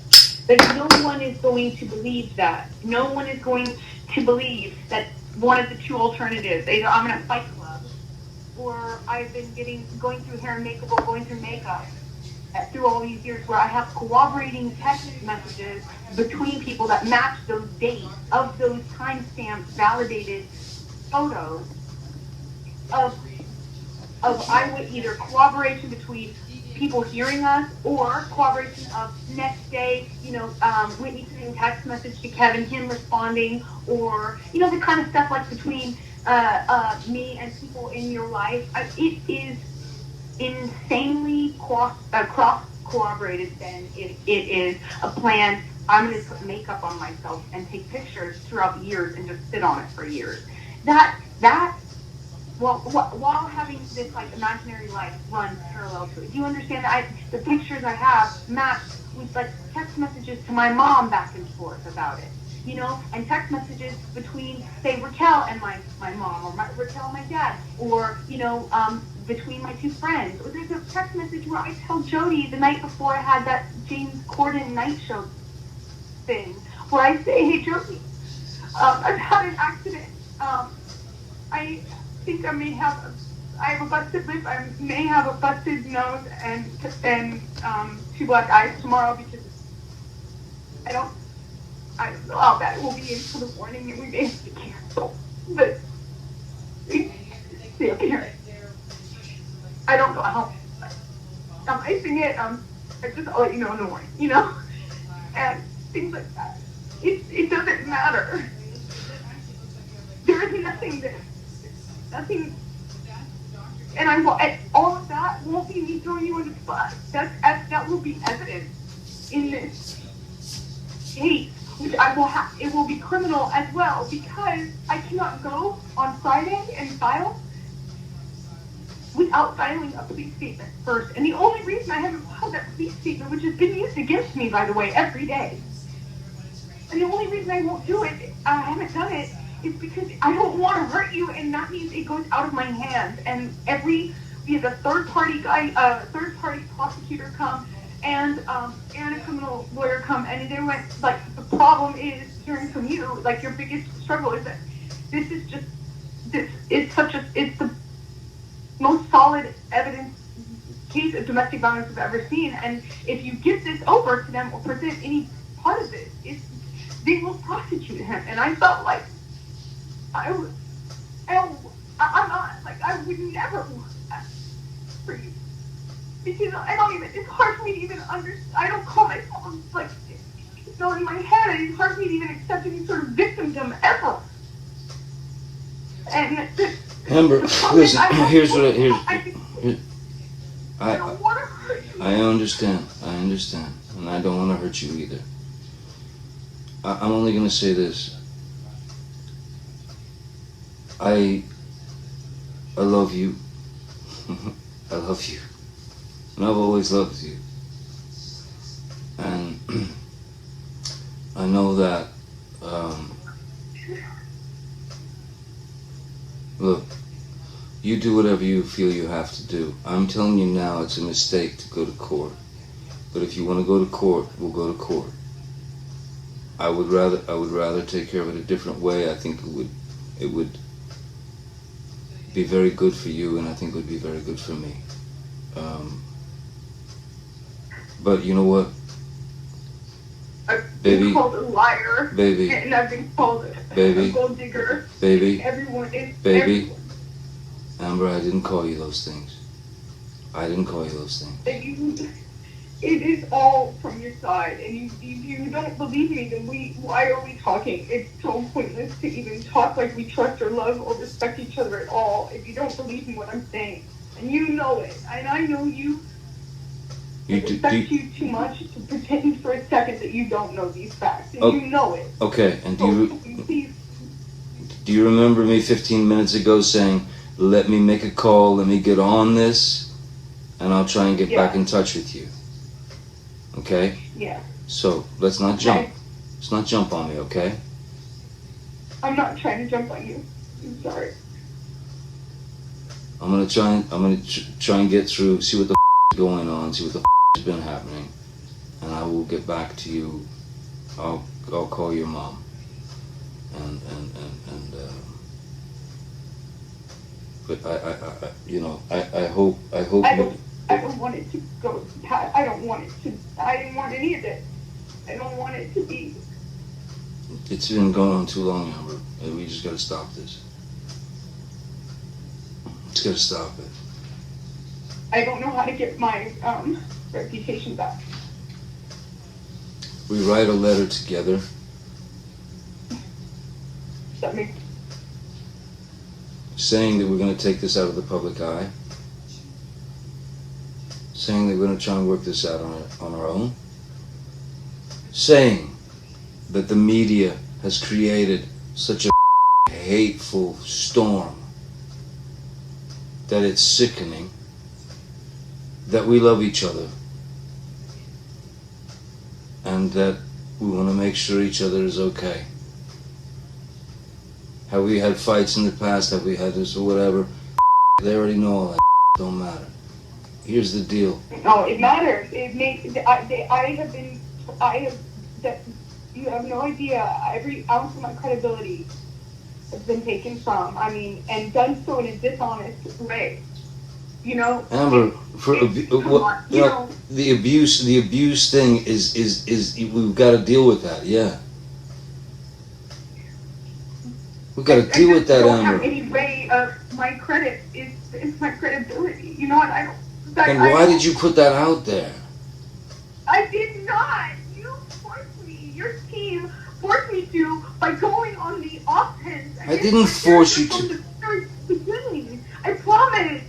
But no one is going to believe that. No one is going to believe that one of the two alternatives, either I'm in a fight club, or I've been going through hair and makeup, or going through makeup through all these years, where I have corroborating text messages between people that match those dates of those timestamp validated photos of I would either corroboration between people hearing us, or corroboration of next day, Whitney sending text message to Kevin, him responding, or the kind of stuff like between me and people in your life. It is insanely cross corroborated. Then it is a plan. I'm going to put makeup on myself and take pictures throughout the years and just sit on it for years. While having this like imaginary life run parallel to it. Do you understand that the pictures I have match with like text messages to my mom back and forth about it, and text messages between, say, Raquel and my mom, or Raquel and my dad, or between my two friends. Or there's a text message where I tell Jody the night before I had that James Corden night show thing, where I say, hey Jody, I've had an accident. I think I have a busted lip, I may have a busted nose, and 2 black eyes tomorrow, because I don't know how bad it will be until the morning, and we may have to cancel. But see up here, I don't know how I'm icing it. I'll let you know in the morning, and things like that. It doesn't matter. There is nothing, and all of that won't be me throwing you in the spot. That will be evidence in this case, which it will be criminal as well, because I cannot go on Friday and file without filing a police statement first. And the only reason I haven't filed that police statement, which has been used against me, by the way, every day, and the only reason I won't do it, I haven't done it, is because I don't want to hurt you, and that means it goes out of my hands. And we had a third party prosecutor come, and a criminal lawyer come, and they went like, the problem is, hearing from you, like, your biggest struggle is that it's the most solid evidence case of domestic violence I've ever seen. And if you give this over to them or present any part of it, they will prosecute him. And I felt like I would never want that for you. Because it's hard for me to even understand. I don't call myself, like, in my head, it's hard for me to even accept any sort of victimdom ever. And Amber, listen, I understand, and I don't want to hurt you either. I'm only going to say this. I love you. I love you. And I've always loved you. And I know that, look, you do whatever you feel you have to do. I'm telling you now, it's a mistake to go to court. But if you want to go to court, we'll go to court. I would rather take care of it a different way. I think it would be very good for you, and I think it would be very good for me. But you know what, I've been called a liar, baby, and I've been called a gold digger. Baby, everyone. Amber, I didn't call you those things. It is all from your side, and if you don't believe me, then why are we talking? It's so pointless to even talk like we trust or love or respect each other at all if you don't believe in what I'm saying. And you know it, and I know you. I respect you too much to pretend for a second that you don't know these facts, and you know it. Okay, and do you remember me 15 minutes ago saying, let me make a call, let me get on this, and I'll try and get back in touch with you? Okay? Yeah. So, let's not jump. Let's not jump on me, okay? I'm not trying to jump on you. I'm sorry. I'm gonna try and get through, see what the is going on, see what the has been happening, and I will get back to you I'll call your mom. And but I you know, I hope. I don't want it to go. I don't want it to. I didn't want any of it. I don't want it to be. It's been going on too long, Amber. We just gotta stop this. Just gotta stop it. I don't know how to get my reputation back. We write a letter together. That makes. Saying that we're going to take this out of the public eye. Saying that we're going to try and work this out on our own. Saying that the media has created such a hateful storm that it's sickening. That we love each other. And that we want to make sure each other is okay. Have we had fights in the past? Have we had this or whatever? They already know all that. Don't matter. Here's the deal. No, it matters. It makes. You have no idea. Every ounce of my credibility has been taken from. I mean, and done so in a dishonest way. You know. Amber, the abuse thing is we've got to deal with that. Yeah. We got to deal with that, Amber. I don't have any way of my credit is my credibility. You know what? I don't. And why did you put that out there? I did not. You forced me. Your team forced me to by going on the offense. I didn't force you to. From the very beginning, I promise.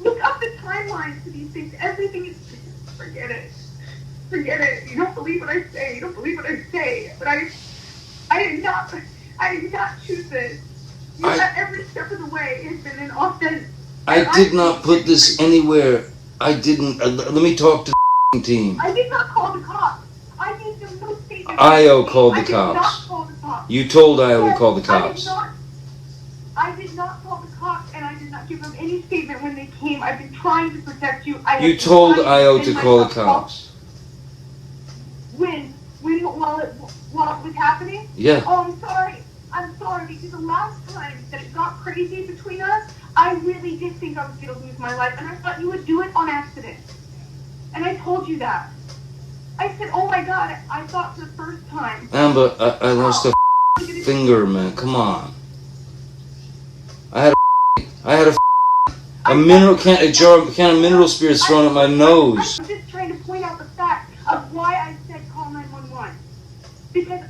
Look up the timelines to these things. Everything is. Forget it. Forget it. You don't believe what I say. You don't believe what I say. But I did not. I did not choose this. Every step of the way has been an offense. I did not put this anywhere. I didn't. Let me talk to the team. I did not call the cops. I gave them no statement. Io called the cops. I did not call the cops. You told Io to call the cops. I did not call the cops, and I did not give them any statement when they came. I've been trying to protect you. You told Io to call the cops. While it was happening? Yeah. Oh, I'm sorry. I'm sorry, because the last time that it got crazy between us, I really did think I was going to lose my life, and I thought you would do it on accident. And I told you that. I said, oh my God, I thought for the first time. Amber, I lost a finger, man. Come on. I had a mineral can of mineral spirits thrown at my nose. I'm just trying to point out the fact of why I said call 911. Because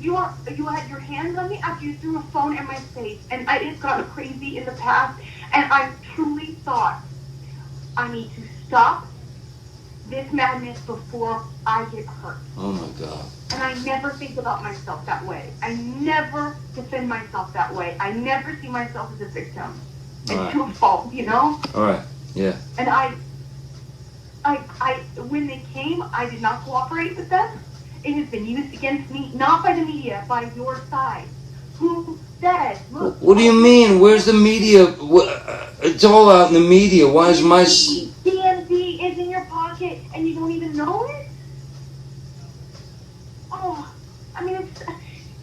you had your hands on me after you threw a phone in my face, and it got crazy in the past, and I truly thought, I need to stop this madness before I get hurt. Oh my God. And I never think about myself that way. I never defend myself that way. I never see myself as a victim. It's to a fault, you know? All right, yeah. And I, when they came, I did not cooperate with them. It has been used against me, not by the media, by your side. Who said, look. What do you mean? Where's the media? It's all out in the media. Why is my... DMV is in your pocket and you don't even know it? Oh, I mean,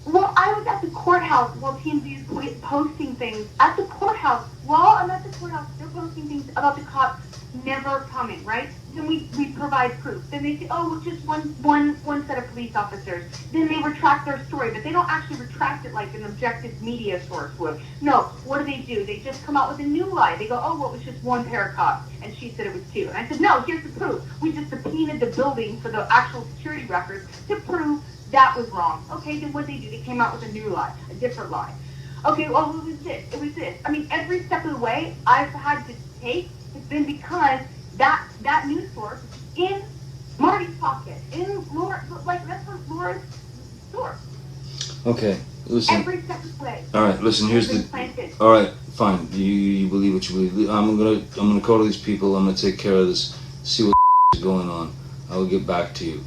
well, I was at the courthouse while TMZ is posting things. At the courthouse, while I'm at the courthouse, they're posting things about the cops never coming, right? Then we provide proof. Then they say, oh, it's just one set of police officers. Then they retract their story, but they don't actually retract it like an objective media source would. No, what do? They just come out with a new lie. They go, oh, well, it was just one pair of cops, and she said it was two. And I said, no, here's the proof. We just subpoenaed the building for the actual security records to prove that was wrong. Okay, then what do? They came out with a new lie, a different lie. Okay, well, it was this. I mean, every step of the way I've had to take has been because that news source is in Marty's pocket, in Laura, like that's what Laura's source. Okay, listen. Every step of the way. All right, listen. Here's the. All right, fine. You believe what you believe. I'm gonna call to these people. I'm gonna take care of this. See what is going on. I will get back to you.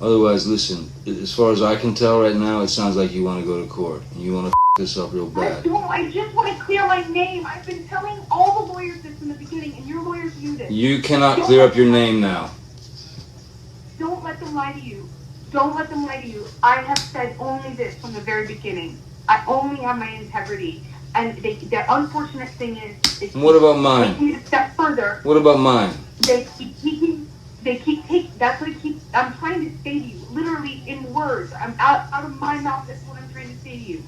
Otherwise, listen. As far as I can tell right now, it sounds like you want to go to court and you want to this up real bad. I just want to clear my name. I've been telling all the lawyers this in the beginning, and your lawyers knew this. You cannot clear up your name now. Don't let them lie to you. don't let them lie to you. I have said only this from the very beginning. I only have my integrity. And the unfortunate thing is And what about mine? taking it a step further. What about mine? They keep taking, that's what I'm trying to say to you, literally in words. I'm out of my mouth, that's what I'm trying to say to you.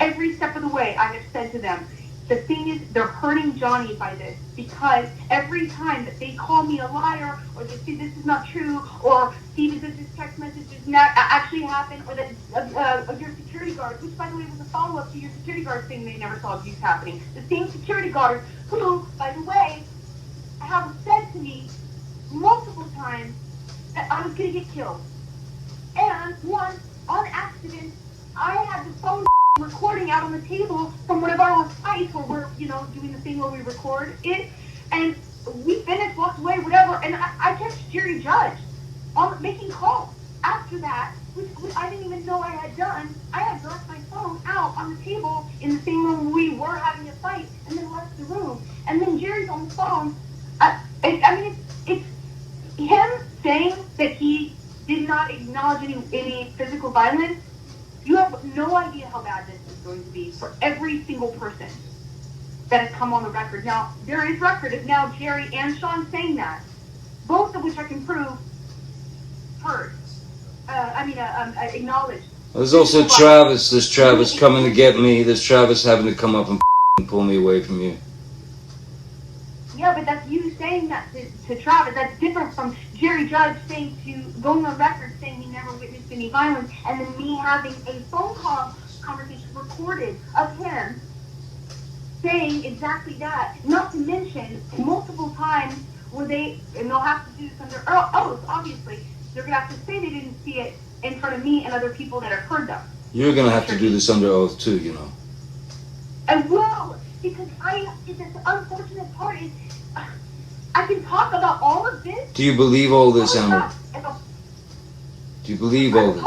Every step of the way, I have said to them, the thing is, they're hurting Johnny by this, because every time that they call me a liar, or they say this is not true, or Steven says this text message does not actually happen, or that your security guard, which by the way was a follow-up to your security guard thing, they never saw abuse happening. The same security guard who, by the way, have said to me multiple times that I was going to get killed. And once, on accident, I had the phone recording out on the table from one of our fights where we're, doing the thing where we record it, and we finished, walked away, whatever, and I kept Jerry Judge on making calls. After that, which I didn't even know I had done, I had left my phone out on the table in the same room we were having a fight, and then left the room. And then Jerry's on the phone. It's him saying that he did not acknowledge any physical violence. You have no idea how bad this is going to be for every single person that has come on the record. Now, there is record of now Jerry and Sean saying that, both of which I can prove heard. Acknowledged. There's also Travis. There's Travis coming to get me. There's Travis having to come up and pull me away from you. Yeah, but that's you saying that to Travis. That's different from Jerry Judge going on record saying he never witnessed any violence, and then me having a phone call conversation recorded of him saying exactly that. Not to mention multiple times where and they'll have to do this under oath, obviously. They're going to have to say they didn't see it in front of me and other people that have heard them. You're going to have to do this under oath too, I will, because the unfortunate part is I can talk about all of this. Do you believe all this, Amber? Do you believe all this?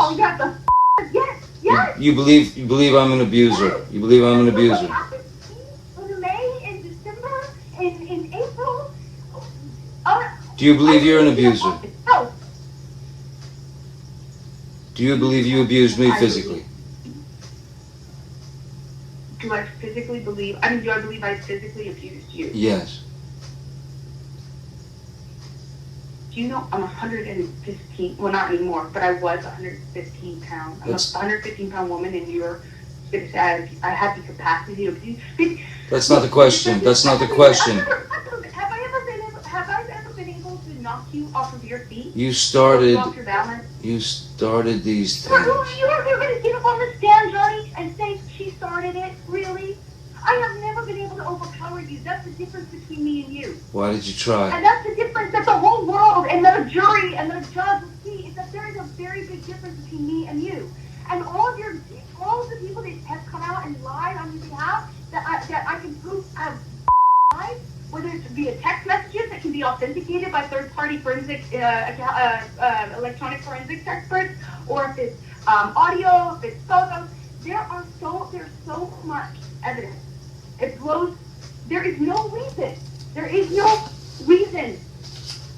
Yes. You believe I'm an abuser. You believe I'm an abuser. In May, in December, in April. Do you believe you're an abuser? No. Do you believe you abused me physically? Do I physically believe? do I believe I physically abused you? Yes. Do you know I'm 115, well not anymore, but I was 115 pounds. I'm a 115-pound woman, and I have the capacity to abuse. That's not the question. That's not the question. Have I ever been able to knock you off of your feet? You started off your balance? You started these things. You're going to get up on the stand, Johnny, and say she started it? Really? I have never been able to overpower you. That's the difference between me and you. Why did you try? And that's the difference that the whole world and that a jury and that a judge will see, is that there is a very big difference between me and you. And all of the people that have come out and lied on your behalf, that I can prove have lied, whether it's via text messages that can be authenticated by third-party forensic, electronic forensics experts, or if it's audio, if it's photos, there's so much evidence. It blows. There is no reason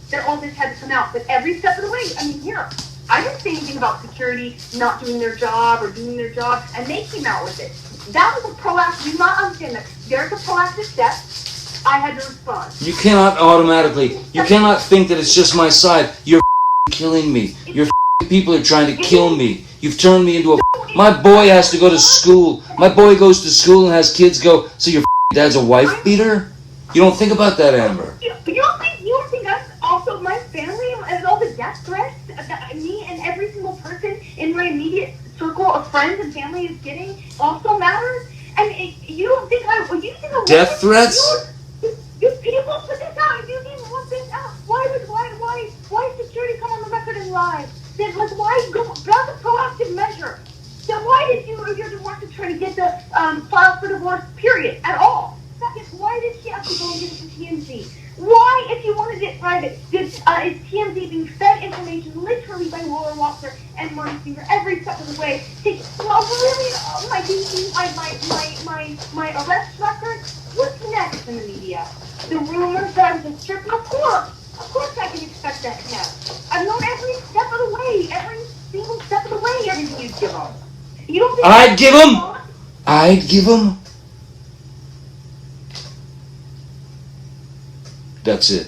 that all this had to come out. But every step of the way, I didn't say anything about security not doing their job or doing their job, and they came out with it. That was a proactive. You do not understand that. There's a proactive step. I had to respond. You cannot think that it's just my side. You're killing me. Your people are trying to kill me. You've turned me into a... My boy has to go to school. My boy goes to school and has kids go, so your dad's a wife beater? You don't think about that, Amber. You don't think that's also my family and all the death threats that me and every single person in my immediate circle of friends and family is getting also matters? And you don't think I... Death threats? You people put this out. You didn't want this out. Why security come on the record and lie? Then why go? That's a proactive measure. Then why did you or your divorce attorney get the file for divorce? Period. At all. Second, why did she have to go and get it to TMZ? Why, if you wanted it private, is TMZ being fed information literally by Laura Walker and Marty Singer every step of the way? My arrest record. What's next in the media? The rumors that I was a stripper? Of course I can expect that now. I've known every step of the way, every single give them. You don't think I'd give them. I'd give them. That's it.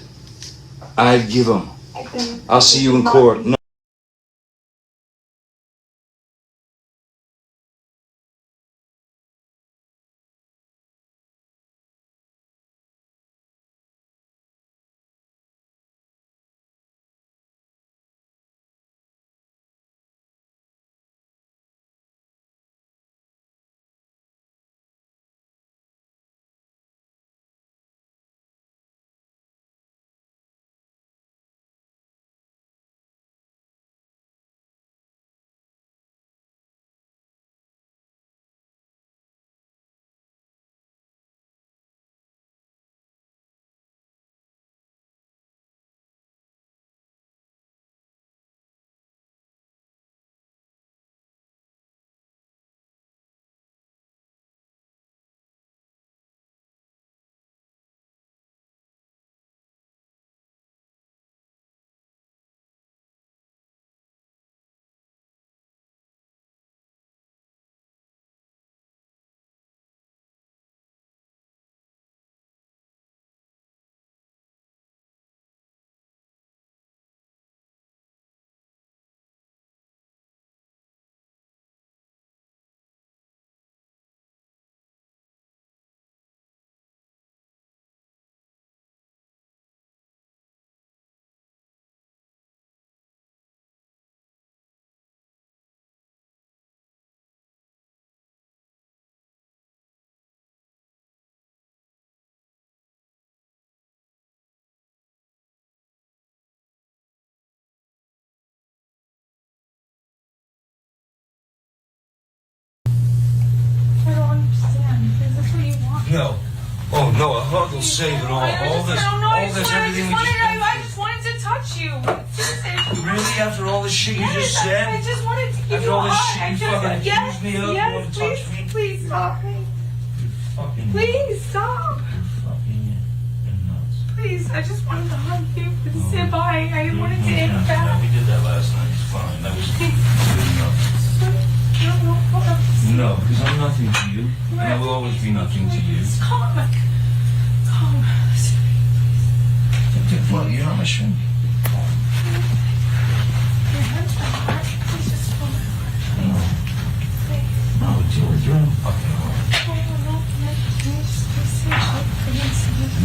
I'd give them. I'll see you in court. No. No. Oh no, a hug will save it all. All this, everything we I just wanted to touch you. Really? After all this shit you just said? I just wanted to give After you all a this hug. shit you fucking accused me of? You want to touch me? Please stop me. Fucking Please stop. Please, I just wanted to hug you and say bye. I wanted to end that. We did that last night. It's fine. That was good enough. No, because I'm nothing to you. And I will always be nothing to you. Calm. Calm. What? You're not my shrink. No, you're in fucking heart.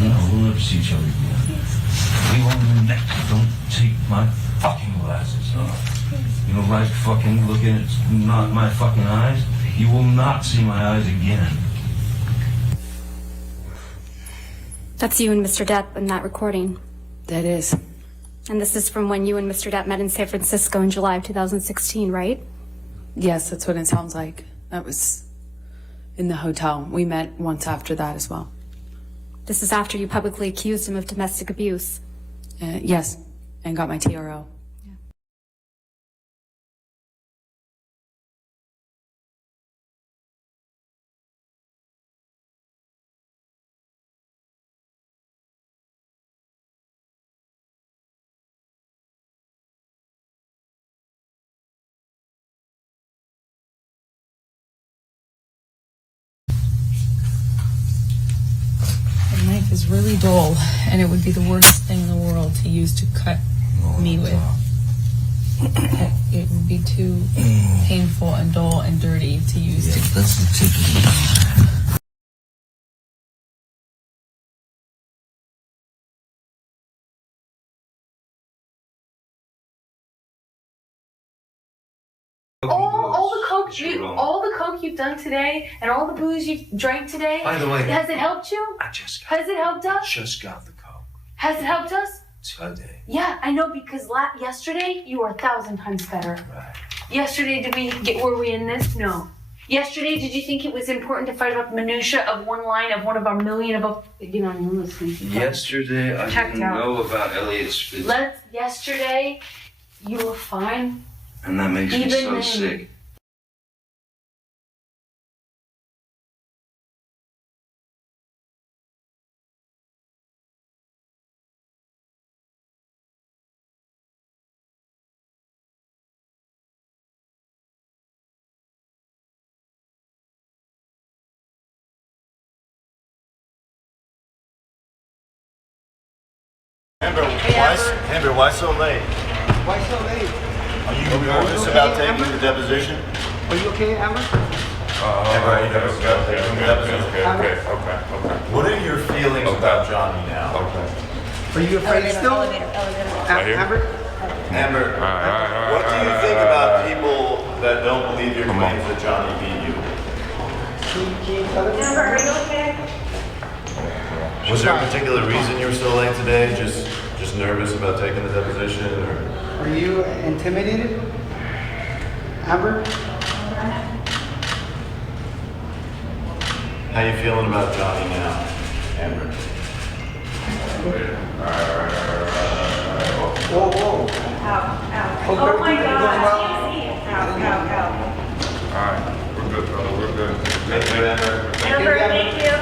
No, we'll never see each other again. We won't even don't take my fucking glasses off. You don't like fucking looking at not my fucking eyes? You will not see my eyes again. That's you and Mr. Depp in that recording. That is. And this is from when you and Mr. Depp met in San Francisco in July of 2016, right? Yes, that's what it sounds like. That was in the hotel. We met once after that as well. This is after you publicly accused him of domestic abuse. Yes, and got my TRO. The knife is really dull, and it would be the worst thing in the world to use to cut me with. It would be too painful and dull and dirty to use. Yeah, that's the tip of the All the coke you've done today, and all the booze you've drank today. By the way, has it helped you? Has it helped us? Just got the coke Has it helped us? today. Yeah, I know, because yesterday you were 1,000 times better. Right. Yesterday, were we in this? No. Yesterday, did you think it was important to fight about the minutia of one line of one of our million of listening? Yesterday, I Checked didn't out. know about Elliot's speech, Yesterday, you were fine. and that makes me Even so then. sick. Amber, why so late? Why so late? Are you nervous about taking the deposition? Are you okay, Amber? Amber, are you nervous about taking the deposition? Okay. What are your feelings about Johnny now? Are you afraid still? Amber? Amber, what do you think about people that don't believe your claims that Johnny beat you? Amber, are you okay? Was there a particular reason you were so late today? Just nervous about taking the deposition, or? Are you intimidated? Amber? How you feeling about Johnny now, Amber? Whoa, whoa. Oh my God. Alright, we're good, brother. We're good. Thank you, Amber. Amber, thank you.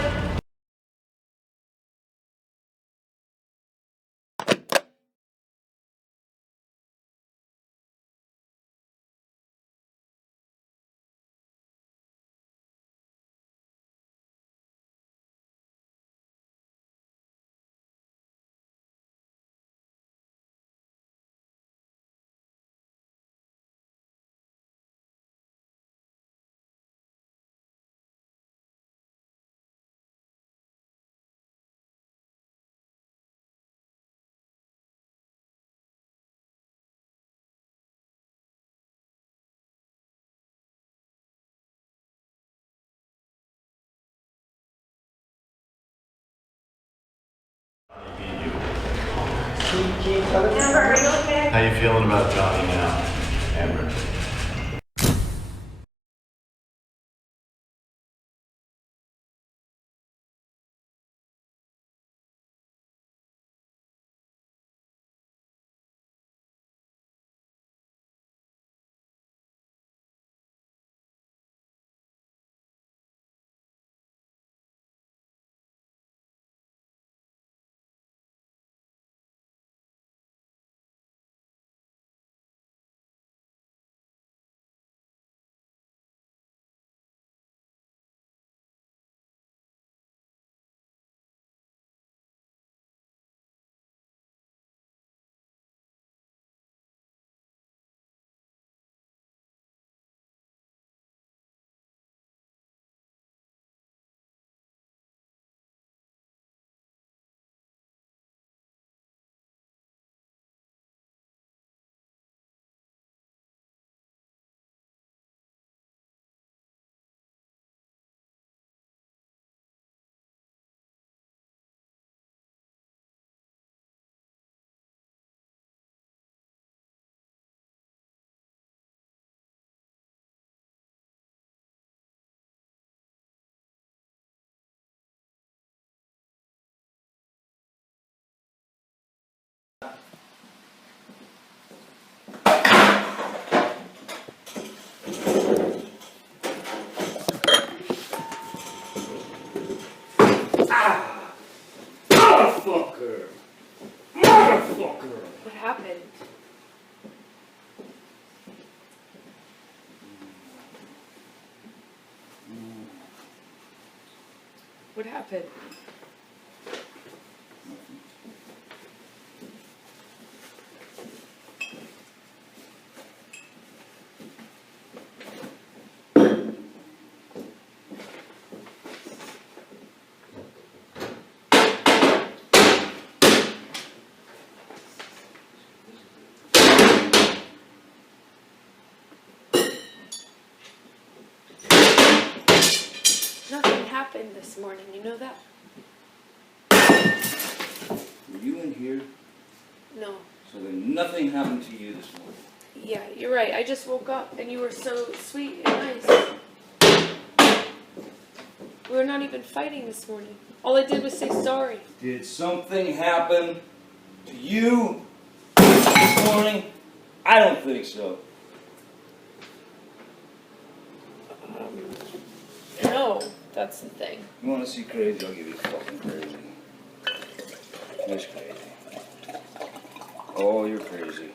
Amber, are you okay? How you feeling about Johnny now, Amber? What happened? What happened? Nothing happened this morning, you know that? Were you in here? No. So then nothing happened to you this morning. Yeah, you're right. I just woke up and you were so sweet and nice. We were not even fighting this morning. All I did was say sorry. Did something happen to you this morning? I don't think so. No, that's the thing. You want to see crazy? I'll give you fucking crazy. That's crazy. Oh, you're crazy.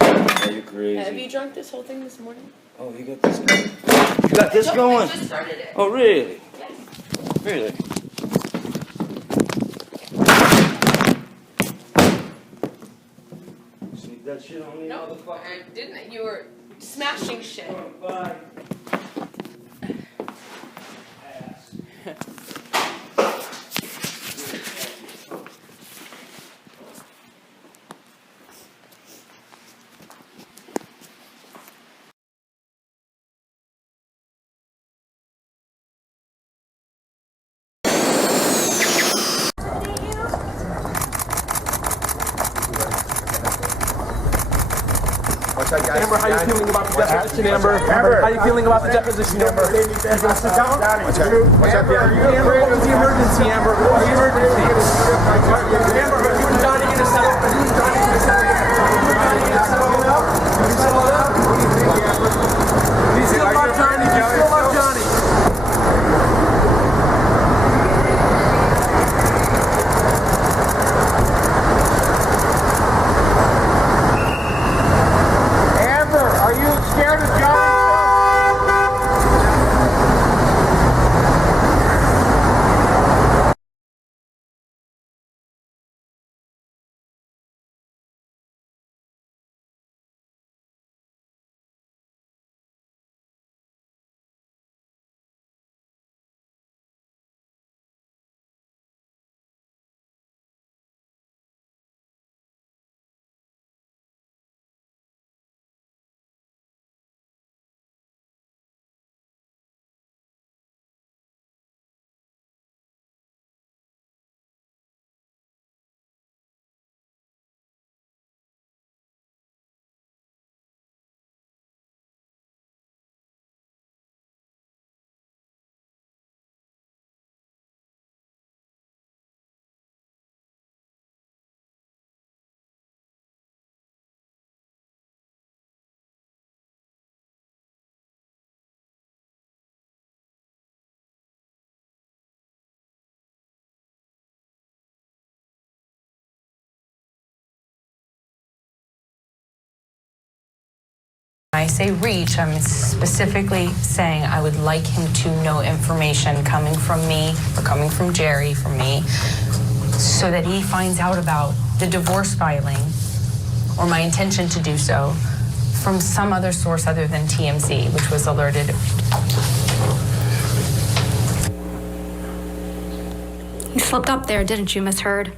Oh, you're crazy. Have you drunk this whole thing this morning? Oh, you got this going? You got this going? I just started it. Oh, really? Yes. Really? that shit on me, No, motherfucker. I didn't. You were smashing shit. Bye. Amber, how you feeling about the deposition, Amber? How you feeling about the deposition, Amber? You gonna sit down? What's up? Amber, what was the emergency, Amber? What was the emergency? Amber, are you and Johnny gonna settle? Are you and Johnny gonna settle? You settle up? You still love Johnny? You still love Johnny? Scared of Johnny? When I say reach, I'm specifically saying I would like him to know information coming from me or coming from Jerry, from me, so that he finds out about the divorce filing or my intention to do so from some other source other than TMZ, which was alerted. You slipped up there, didn't you, Miss Heard?